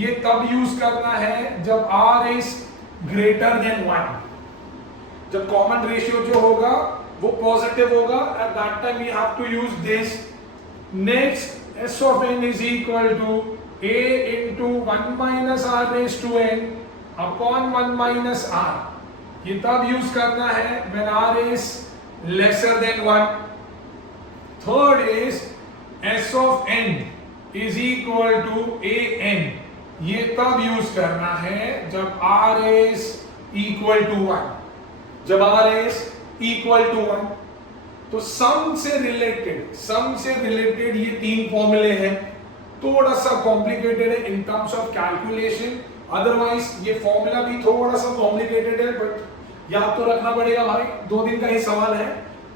ये तब यूज करना है जब r is greater than 1, जब कॉमन रेशियो जो होगा वो पॉजिटिव होगा, at that time we have to use this. Next S of n is equal to a into 1 minus r raised to n upon 1 minus r. ये तब use करना है when r is lesser than 1. Third is S of n is equal to a n. ये तब use करना है जब r is equal to 1. जब r is equal to 1. तो सम से रिलेटेड ये 3 फॉर्मूले हैं. थोड़ा सा कॉम्प्लिकेटेड है in terms of calculation, otherwise ये फॉर्मूला भी थोड़ा सा कॉम्प्लिकेटेड है, बट याद तो रखना पड़ेगा भाई, 2 दिन का ही सवाल है,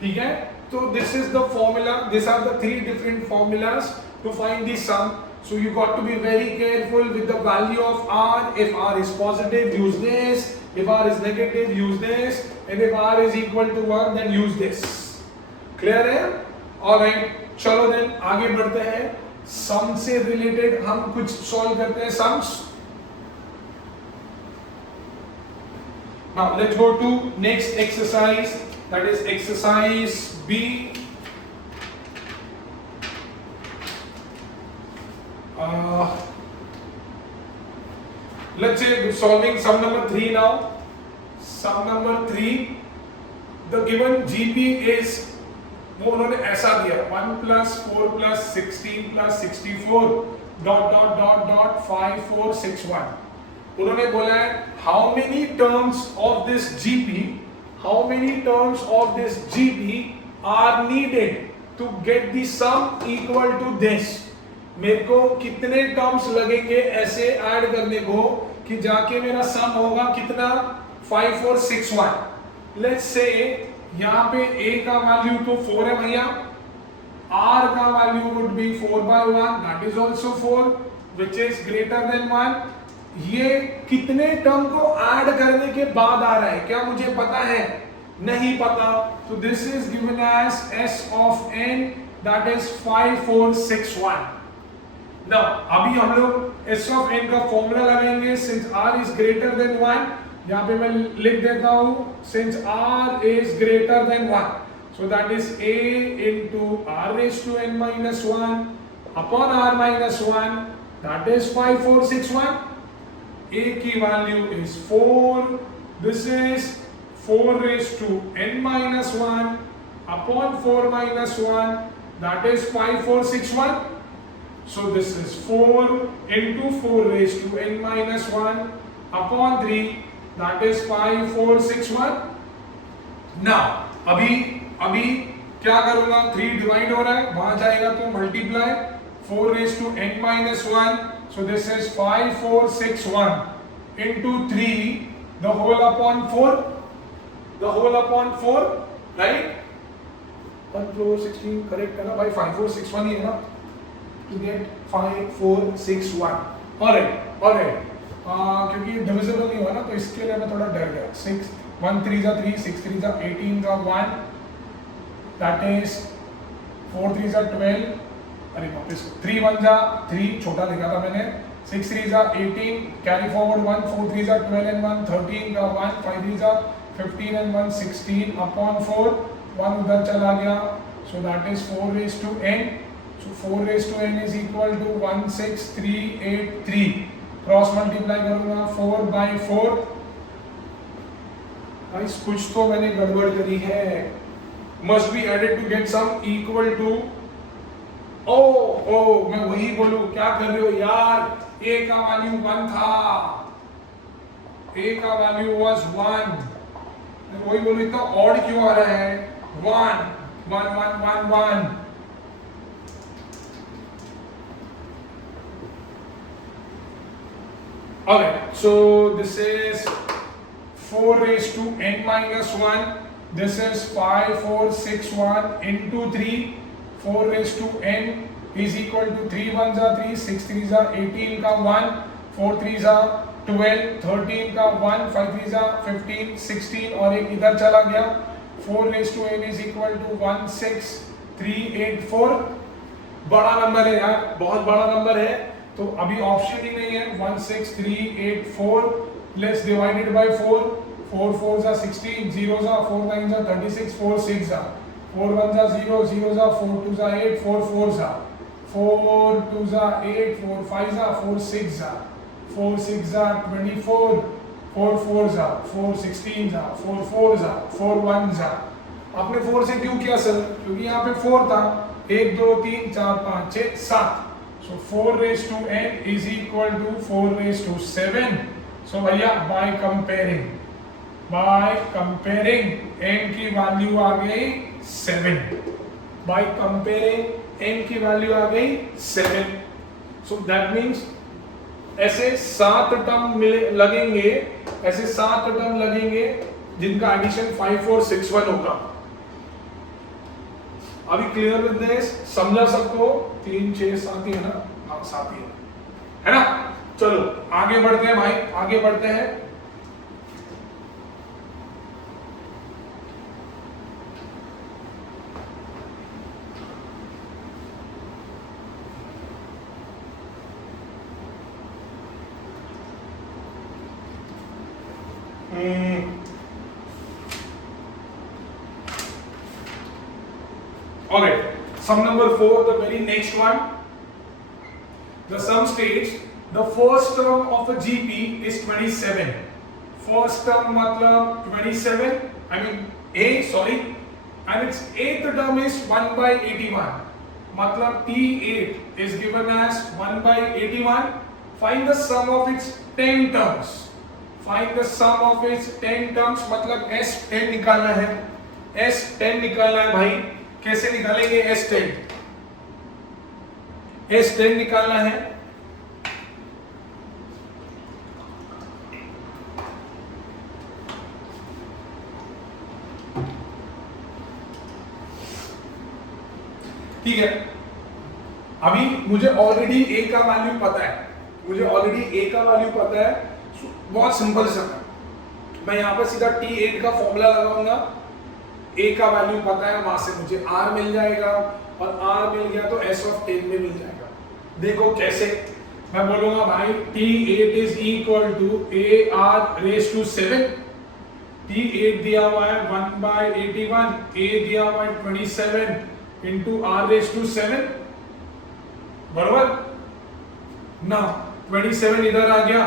ठीक है. So this is the formula, these are the 3 different formulas to find the sum. So you got to be very careful with the value of r. If r is positive, use this. If r is negative, use this. And if r is equal to 1, then use this. Clear है? Alright, चलो then आगे बढ़ते हैं. Sum से related हम कुछ solve करते हैं sums. Now let's go to next exercise. That is exercise B. let's say solving sum number 3 now. Sum number 3, the given GP is, वो उन्होंने ऐसा दिया 1 plus 4 plus 16 plus 64 dot dot dot dot 5461. उन्होंने बोला है how many terms of this GP are needed to get the sum equal to this. मेरे को कितने टर्म्स लगेंगे ऐसे ऐड करने को कि जाके मेरा सम होगा कितना 5461. लेट्स से यहाँ पे a का वैल्यू तो 4 है भैया, r का value would be 4/1, that is also 4 which is greater than 1. ये कितने टर्म को ऐड करने के बाद आ रहा है क्या मुझे पता है? नहीं पता. तो this is given as s of n, that is 5461. Now, अभी हम लोग s of n का फॉर्मूला लगाएंगे. Since r is greater than 1, यहाँ पे मैं लिख देता हूँ since r is greater than 1, so that is a into r raised to n minus 1 upon r minus 1, that is 5461. a की value is 4, this is 4 raised to n minus 1 upon 4 minus 1, that is 5461. So this is 4 into 4 raised to n minus 1 upon 3, that is 5461. Now अभी क्या करूंगा? 3 divide हो रहा है, वहां जाएगा तो multiply 4 raised to n minus 1. So this is 5461 into 3 the whole upon 4, right? 1/4 16 correct है ना भाई? 5461 ही है ना, to get 5461. Alright. क्योंकि डिविजिबल नहीं हुआ ना तो इसके लिए मैं थोड़ा डर गया. 6 1 3 जा 3, 6 3 जा 18 का 1, that is 4 3 जा 12, अरे वापस 3 1 जा 3 छोटा लिखा था मैंने, 6 3 जा 18, कैरी फॉरवर्ड 1, 4 3 जा 12 and 1 13 का 1, 5 3 जा 15 and 1 16 upon 4, 1 उधर चला गया, so that is 4 raised to n. So 4 raised to n is equal to 16383. Cross multiply करूंगा 4 by 4. गाइस कुछ तो मैंने गड़बड़ करी है. Must be added to get sum equal to. ओ मैं वही बोलूं, क्या कर रहे हो यार? a का वैल्यू 1 था, a का वैल्यू वाज 1. मैं वही बोलूं, इतना ऑड क्यों आ रहा है? 1 1 1 1 1. Okay, so this is 4 raised to n minus 1. This is 5461 into 3. 4 raised to n is equal to 3 1 जा 3, 6 3 जा 18 का 1, 4 3 जा 12, 13 का 1, 5 3 जा 15, 16 और एक इधर चला गया. 4 raised to n is equal to 16384. बड़ा नंबर है यार, बहुत बड़ा नंबर है. तो अभी ऑप्शन ही नहीं है. 16384. Let's divide it by 4. 4 4 जा 16, 0 जा 4 9 जा 36, 4 6 जा 4 1 जा 0, 0 जा 4 2 जा 8, 4 4 जा 4 2 जा 8, 4 5 जा 4 6 जा 4 6 जा 24, 4 4 जा 4 16 जा 4 4 जा 4 1 जा. आपने 4 से क्यों किया सर? क्योंकि यहाँ पे 4 था. 1 2 3 4 5 6 7. So 4 raised to n is equal to 4 raised to 7. So भैया by comparing n की वैल्यू आ गई 7. By comparing n की वैल्यू आ गई 7. So that means ऐसे 7 टर्म लगेंगे, ऐसे 7 टर्म लगेंगे जिनका एडिशन 5461 होगा. अभी क्लियर विद दिस? समझा सबको? 3 6 7 ही है ना? हाँ 7 ही है ना? चलो आगे बढ़ते हैं भाई, आगे बढ़ते हैं. Okay, sum number 4, the very next one. The sum states The first term of a GP is 27. First term मतलब 27. I mean A, sorry. And its eighth term is 1 by 81. मतलब T8 is given as 1 by 81. Find the sum of its 10 terms. Find the sum of its 10 terms. मतलब S10 निकालना है. S10 निकालना है भाई. कैसे निकालेंगे S10? S10 निकालना है. ठीक है. अभी मुझे ऑलरेडी ए का वैल्यू पता है. बहुत सिंपल सा है. मैं यहां पर सीधा T8 का फॉर्मूला लगाऊंगा. ए का वैल्यू पता है, वहां से मुझे R मिल जाएगा और R मिल गया तो S of 10 में मिल जाएगा. देखो कैसे. मैं बोलूंगा भाई T8 is equal to AR raised to 7. T8 दिया हुआ है 1 by 81. A दिया हुआ है 27 into R raised to 7. बराबर ना. 27 इधर आ गया.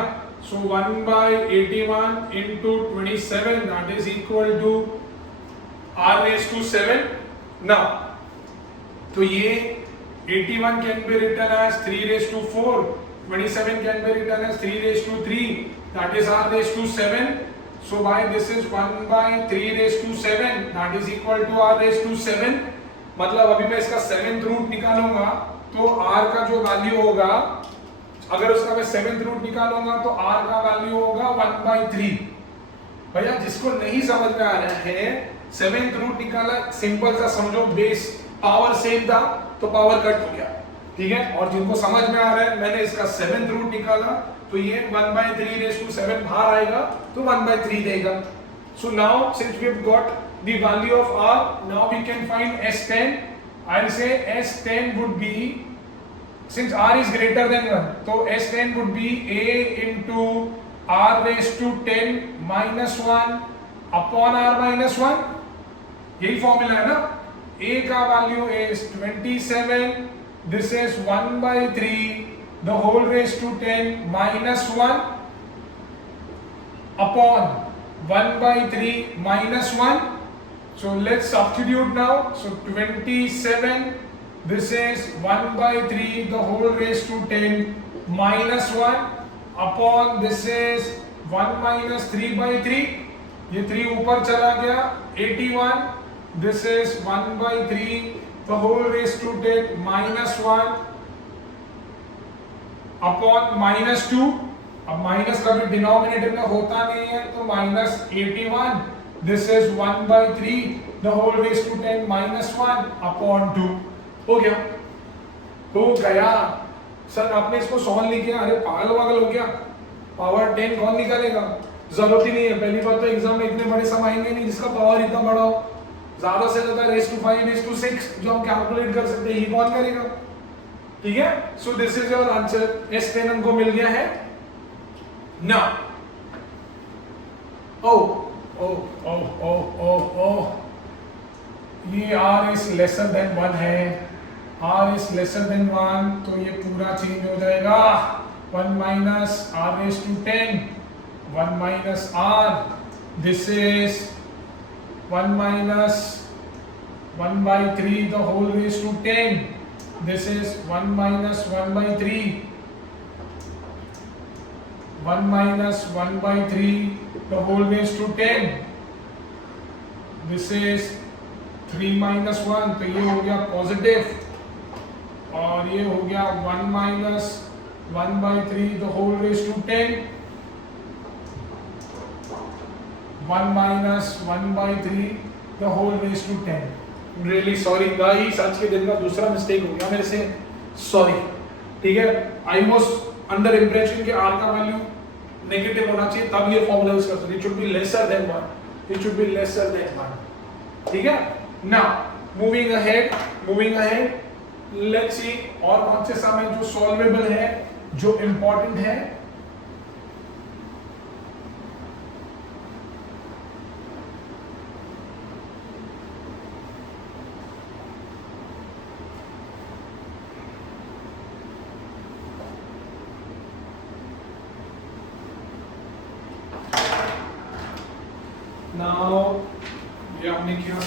So 1 by 81 into 27, that is equal to R raised to 7. Now, तो ये 81 can be written as 3 raised to 4. 27 can be written as 3 raised to 3. That is R raised to 7. So by this is 1 by 3 raised to 7. That is equal to R raised to 7. मतलब अभी मैं इसका 7th root निकालूंगा तो R का जो value होगा, अगर उसका मैं 7th रूट निकालूंगा तो R का वैल्यू होगा 1 by 3. भैया जिसको नहीं समझ में आ रहा है, 7th रूट निकाला, सिंपल सा समझो. बेस पावर सेम था तो पावर कट हो गया. ठीक है. और जिनको समझ में आ रहा है, मैंने इसका 7th रूट निकाला तो ये 1 by 3 raised to 7 बाहर आएगा तो 1 by 3 देगा. So now since we have got the value of R, now we can find S10. I'll say S10 would be, since R is greater than 1, तो S10 would be A into R raised to 10 minus 1 upon R minus 1. यही formula है ना. A का value is 27. This is 1 by 3 the whole raised to 10 minus 1 upon 1 by 3 minus 1. So let's substitute now. So 27, this is 1 by 3 the whole raised to 10 minus 1 upon this is 1 minus 3 by 3. ये 3 ऊपर चला गया. 81, this is 1 by 3 the whole raised to 10 minus 1 upon minus 2. अब minus कभी denominator में होता नहीं है तो minus 81. This is 1 by 3 the whole raised to 10 minus 1 upon 2. हो गया. हो गया. सर आपने इसको सॉल्व नहीं किया. अरे पागल हो गया. पावर 10 कौन निकालेगा? जरूरत ही नहीं है. पहली बात तो एग्जाम में इतने बड़े सम आएंगे नहीं जिसका पावर इतना बड़ा हो. ज्यादा से ज्यादा रेस टू 5 रेस टू 6 जो हम कैलकुलेट कर सकते हैं, ये कौन करेगा? ठीक है. So this is your answer. S10 हमको मिल गया है ना. ये R is lesser than 1 है. R is lesser than 1 तो ये पूरा चेंज हो जाएगा. 1 minus R raised to 10, 1 minus R. This is 1 minus 1 by 3 the whole raised to 10. This is 1 minus 1 by 3. 1 minus 1 by 3 the whole raised to 10. This is 3 minus 1 तो ये हो गया positive. और ये हो गया 1 minus 1 by 3 the whole raised to 10. 1 minus 1 by 3 the whole raised to 10. Really sorry guys, आज के दिन का दूसरा मिस्टेक हो गया मेरे से. सॉरी. ठीक है. आई वॉज अंडर इम्प्रेशन कि R का वैल्यू नेगेटिव होना चाहिए तब ये फॉर्मूला यूज कर सकते. It should be lesser than 1. It should be lesser than 1. ठीक है. Now moving ahead, let's see और कौन से सम है जो सॉल्वेबल है, जो इंपॉर्टेंट है.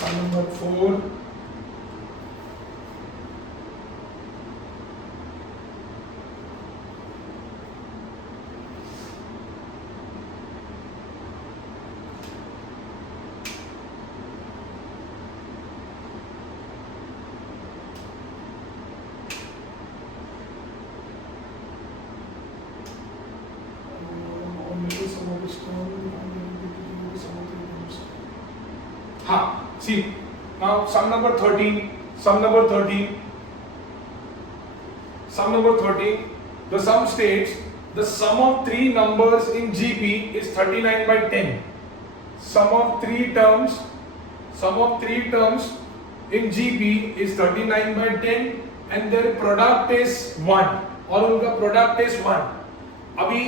sum number 4. See, now sum number 13, sum number 13, the sum states the sum of three numbers in GP is 39 by 10. Sum of three terms in GP is 39 by 10 and their product is 1 और उनका product is 1. अभी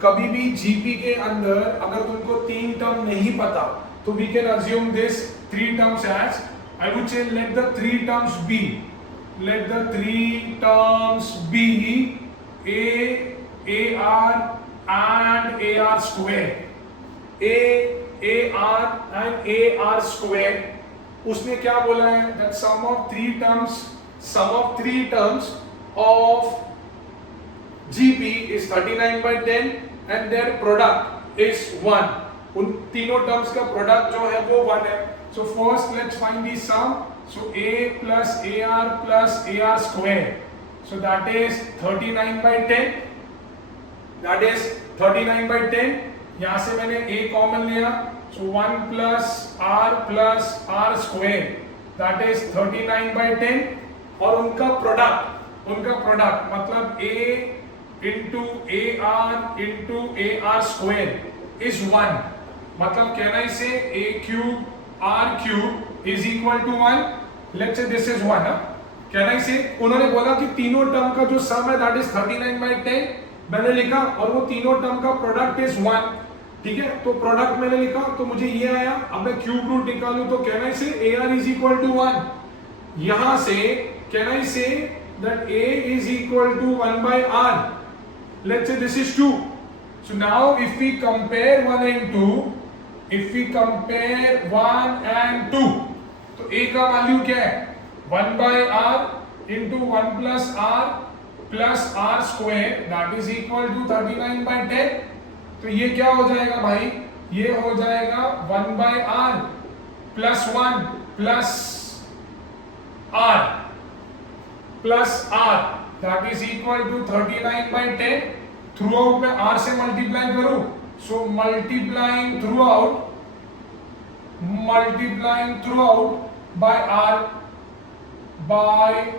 कभी भी GP के अंदर अगर तुमको तीन टर्म नहीं पता तो we can assume this three terms as, I would say let the three terms be A, AR and AR square. A, AR and AR square. उसने क्या बोला है? That sum of three terms of GP is 39 by 10 and their product is 1. उन तीनों terms का product जो है वो 1 है. So first let's find the sum. So A plus AR square. So that is 39 by 10. यहाँ से मैंने A कॉमन लिया. So 1 plus R square. That is 39 by 10. और उनका प्रोडक्ट मतलब A into AR square is 1. मतलब कहना इसे A cube R cube is equal to 1. Let's say this is 1. कहना इसे उन्होंने बोला कि तीनों टर्म का जो सम है that is 39 by 10 मैंने लिखा और वो तीनों टर्म का प्रोडक्ट is 1. ठीक है, तो प्रोडक्ट मैंने लिखा तो मुझे ये आया. अब मैं क्यूब रूट निकालूं तो कहना इसे AR is equal to 1. यहां से कहना इसे that A is equal to 1 by R. Let's say this is 2. So now if we compare 1 and 2, तो A का वैल्यू क्या है? 1 by R into 1 plus R square that is equal to 39 by 10. तो ये क्या हो जाएगा भाई? ये हो जाएगा 1 by R plus 1 plus R that is equal to 39 by 10. Throughout में R से मल्टीप्लाई करूं, so multiplying throughout by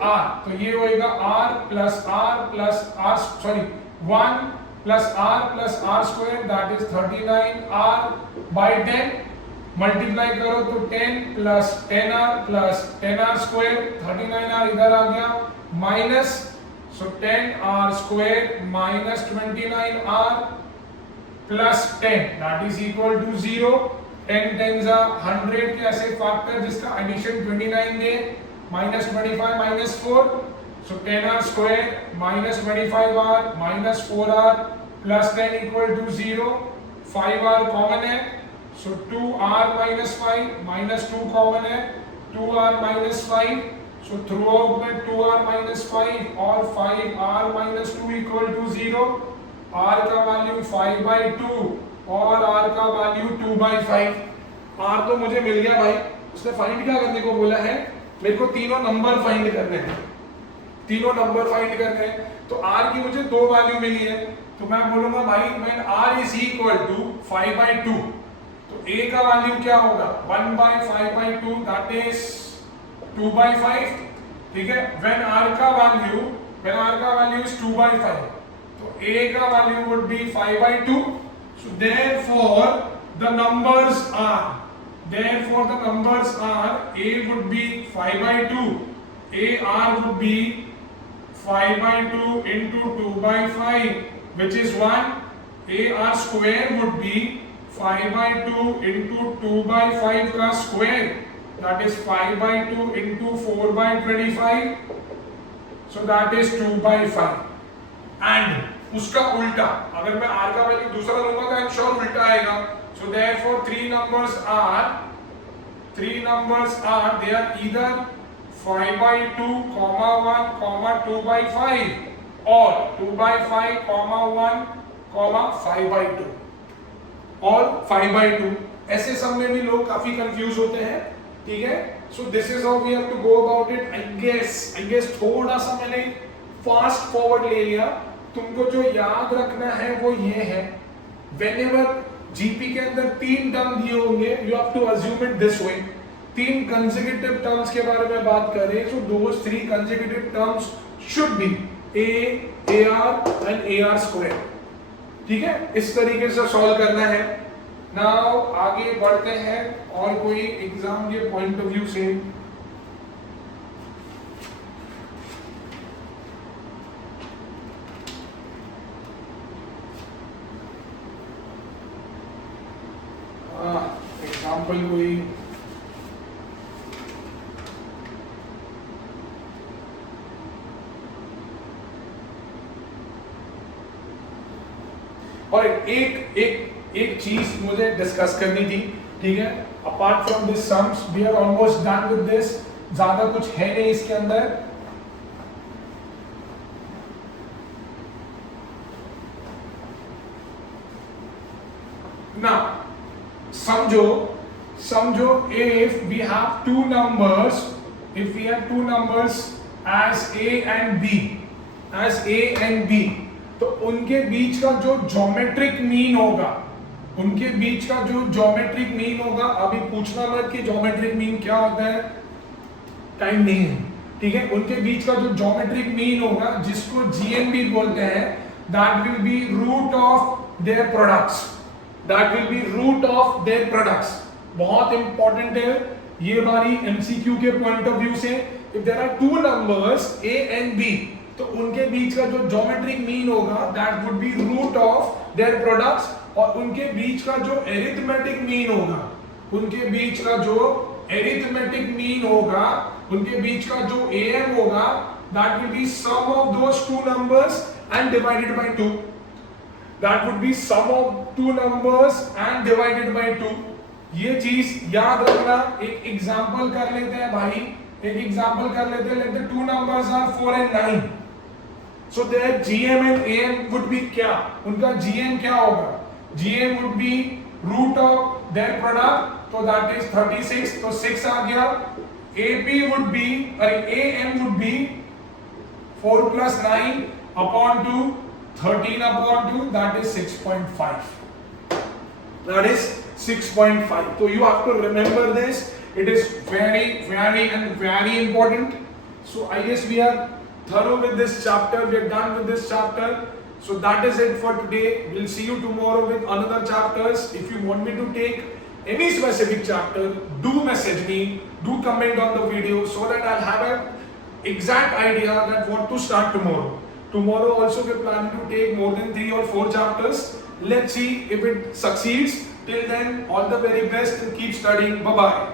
R, तो ये होएगा R plus R sorry 1 plus R square that is 39R by 10. Multiply करो तो 10 plus 10R square 39R इधर आ गया minus. So 10R square minus 29R plus 10 that is equal to 0. 10 tens are 100 के ऐसे factor जिसका addition 29 they. minus 25 minus 4. So 10R square minus 25R minus 4R plus 10 equal to 0. 5R common है. So 2R minus 5 minus 2 common है. 2R minus 5. So throughout में 2R minus 5 और 5R minus 2 equal to 0. R का value 5 by 2 और R का वैल्यू 2 by 5. R तो मुझे मिल गया भाई. उसने फाइंड क्या करने को बोला है? मेरे को तीनों नंबर फाइंड करने हैं. तो R की मुझे दो वैल्यू मिली है तो मैं बोलूंगा भाई when R is equal to 5 by 2 तो A का वैल्यू क्या होगा? 1 by 5 by 2 that is 2 by 5. ठीक है, when R का वैल्यू is 2 by 5 तो A का value would be 5 by 2. So therefore the numbers are A would be 5 by 2, AR would be 5 by 2 into 2 by 5 which is 1. AR square would be 5 by 2 into 2 by 5 का square that is 5 by 2 into 4 by 25. So that is 2 by 5. And उसका उल्टा अगर मैं R का value दूसरा लूंगा तो I'm sure उल्टा आएगा. So therefore three numbers are three numbers are, they are either 5 by 2, comma 1, comma 2 by 5 or 2 by 5, comma 1, comma 5 by 2 और 5 by 2. ऐसे सब में भी लोग काफी कंफ्यूज होते हैं, ठीक है. So this is how we have to go about it. I guess थोड़ा सा मैंने फास्ट फॉरवर्ड ले लिया. तुमको जो याद रखना है वो ये है, व्हेनेवर जीपी के अंदर 3 टर्म दिए होंगे, you have to assume it this way. 3 consecutive terms के बारे में बात करें, so those 3 consecutive terms should be a r and a r square. ठीक है, इस तरीके से सॉल्व करना है. नाउ आगे बढ़ते हैं और कोई एग्जाम के पॉइंट ऑफ व्यू से. एग्जाम्पल कोई और एक चीज मुझे डिस्कस करनी थी, ठीक है. Apart from this sums we are almost done with this. ज्यादा कुछ है नहीं इसके अंदर. ना समझो if we have two numbers as A and B, तो उनके बीच का जो ज्योमेट्रिक मीन होगा, अभी पूछना मत कि ज्योमेट्रिक मीन क्या होता है, टाइम नहीं है, ठीक है. उनके बीच का जो ज्योमेट्रिक मीन होगा, जिसको GMB बोलते हैं, that will be root of their products. बहुत इंपॉर्टेंट है ये बारी MCQ के पॉइंट ऑफ व्यू से. If there are 2 numbers A and B, तो उनके बीच का जो ज्योमेट्रिक मीन होगा, that would be root of their products. और उनके बीच का जो एरिथमेटिक मीन होगा, उनके बीच का जो AM होगा, that will be sum of those 2 numbers and divided by 2. That would be sum of 2 numbers and divided by 2. ये चीज याद रखना. एक एग्जांपल कर लेते हैं भाई, let the 2 numbers are 4 and 9. So their GM and AM would be क्या? उनका GM क्या होगा? GM would be root of their product, तो that is 36, तो 6 आ गया. AM would be 4 plus 9 upon 2, 13 upon 2, that is 6.5. That is 6.5. So you have to remember this. It is very important. So I guess we are thorough with this chapter. We are done with this chapter. So that is it for today. We'll see you tomorrow with another chapters. If you want me to take any specific chapter, do message me, do comment on the video, so that I'll have an exact idea that what to start tomorrow. Tomorrow also we're planning to take more than 3 or 4 chapters. Let's see if it succeeds. Till then, all the very best and keep studying. Bye bye.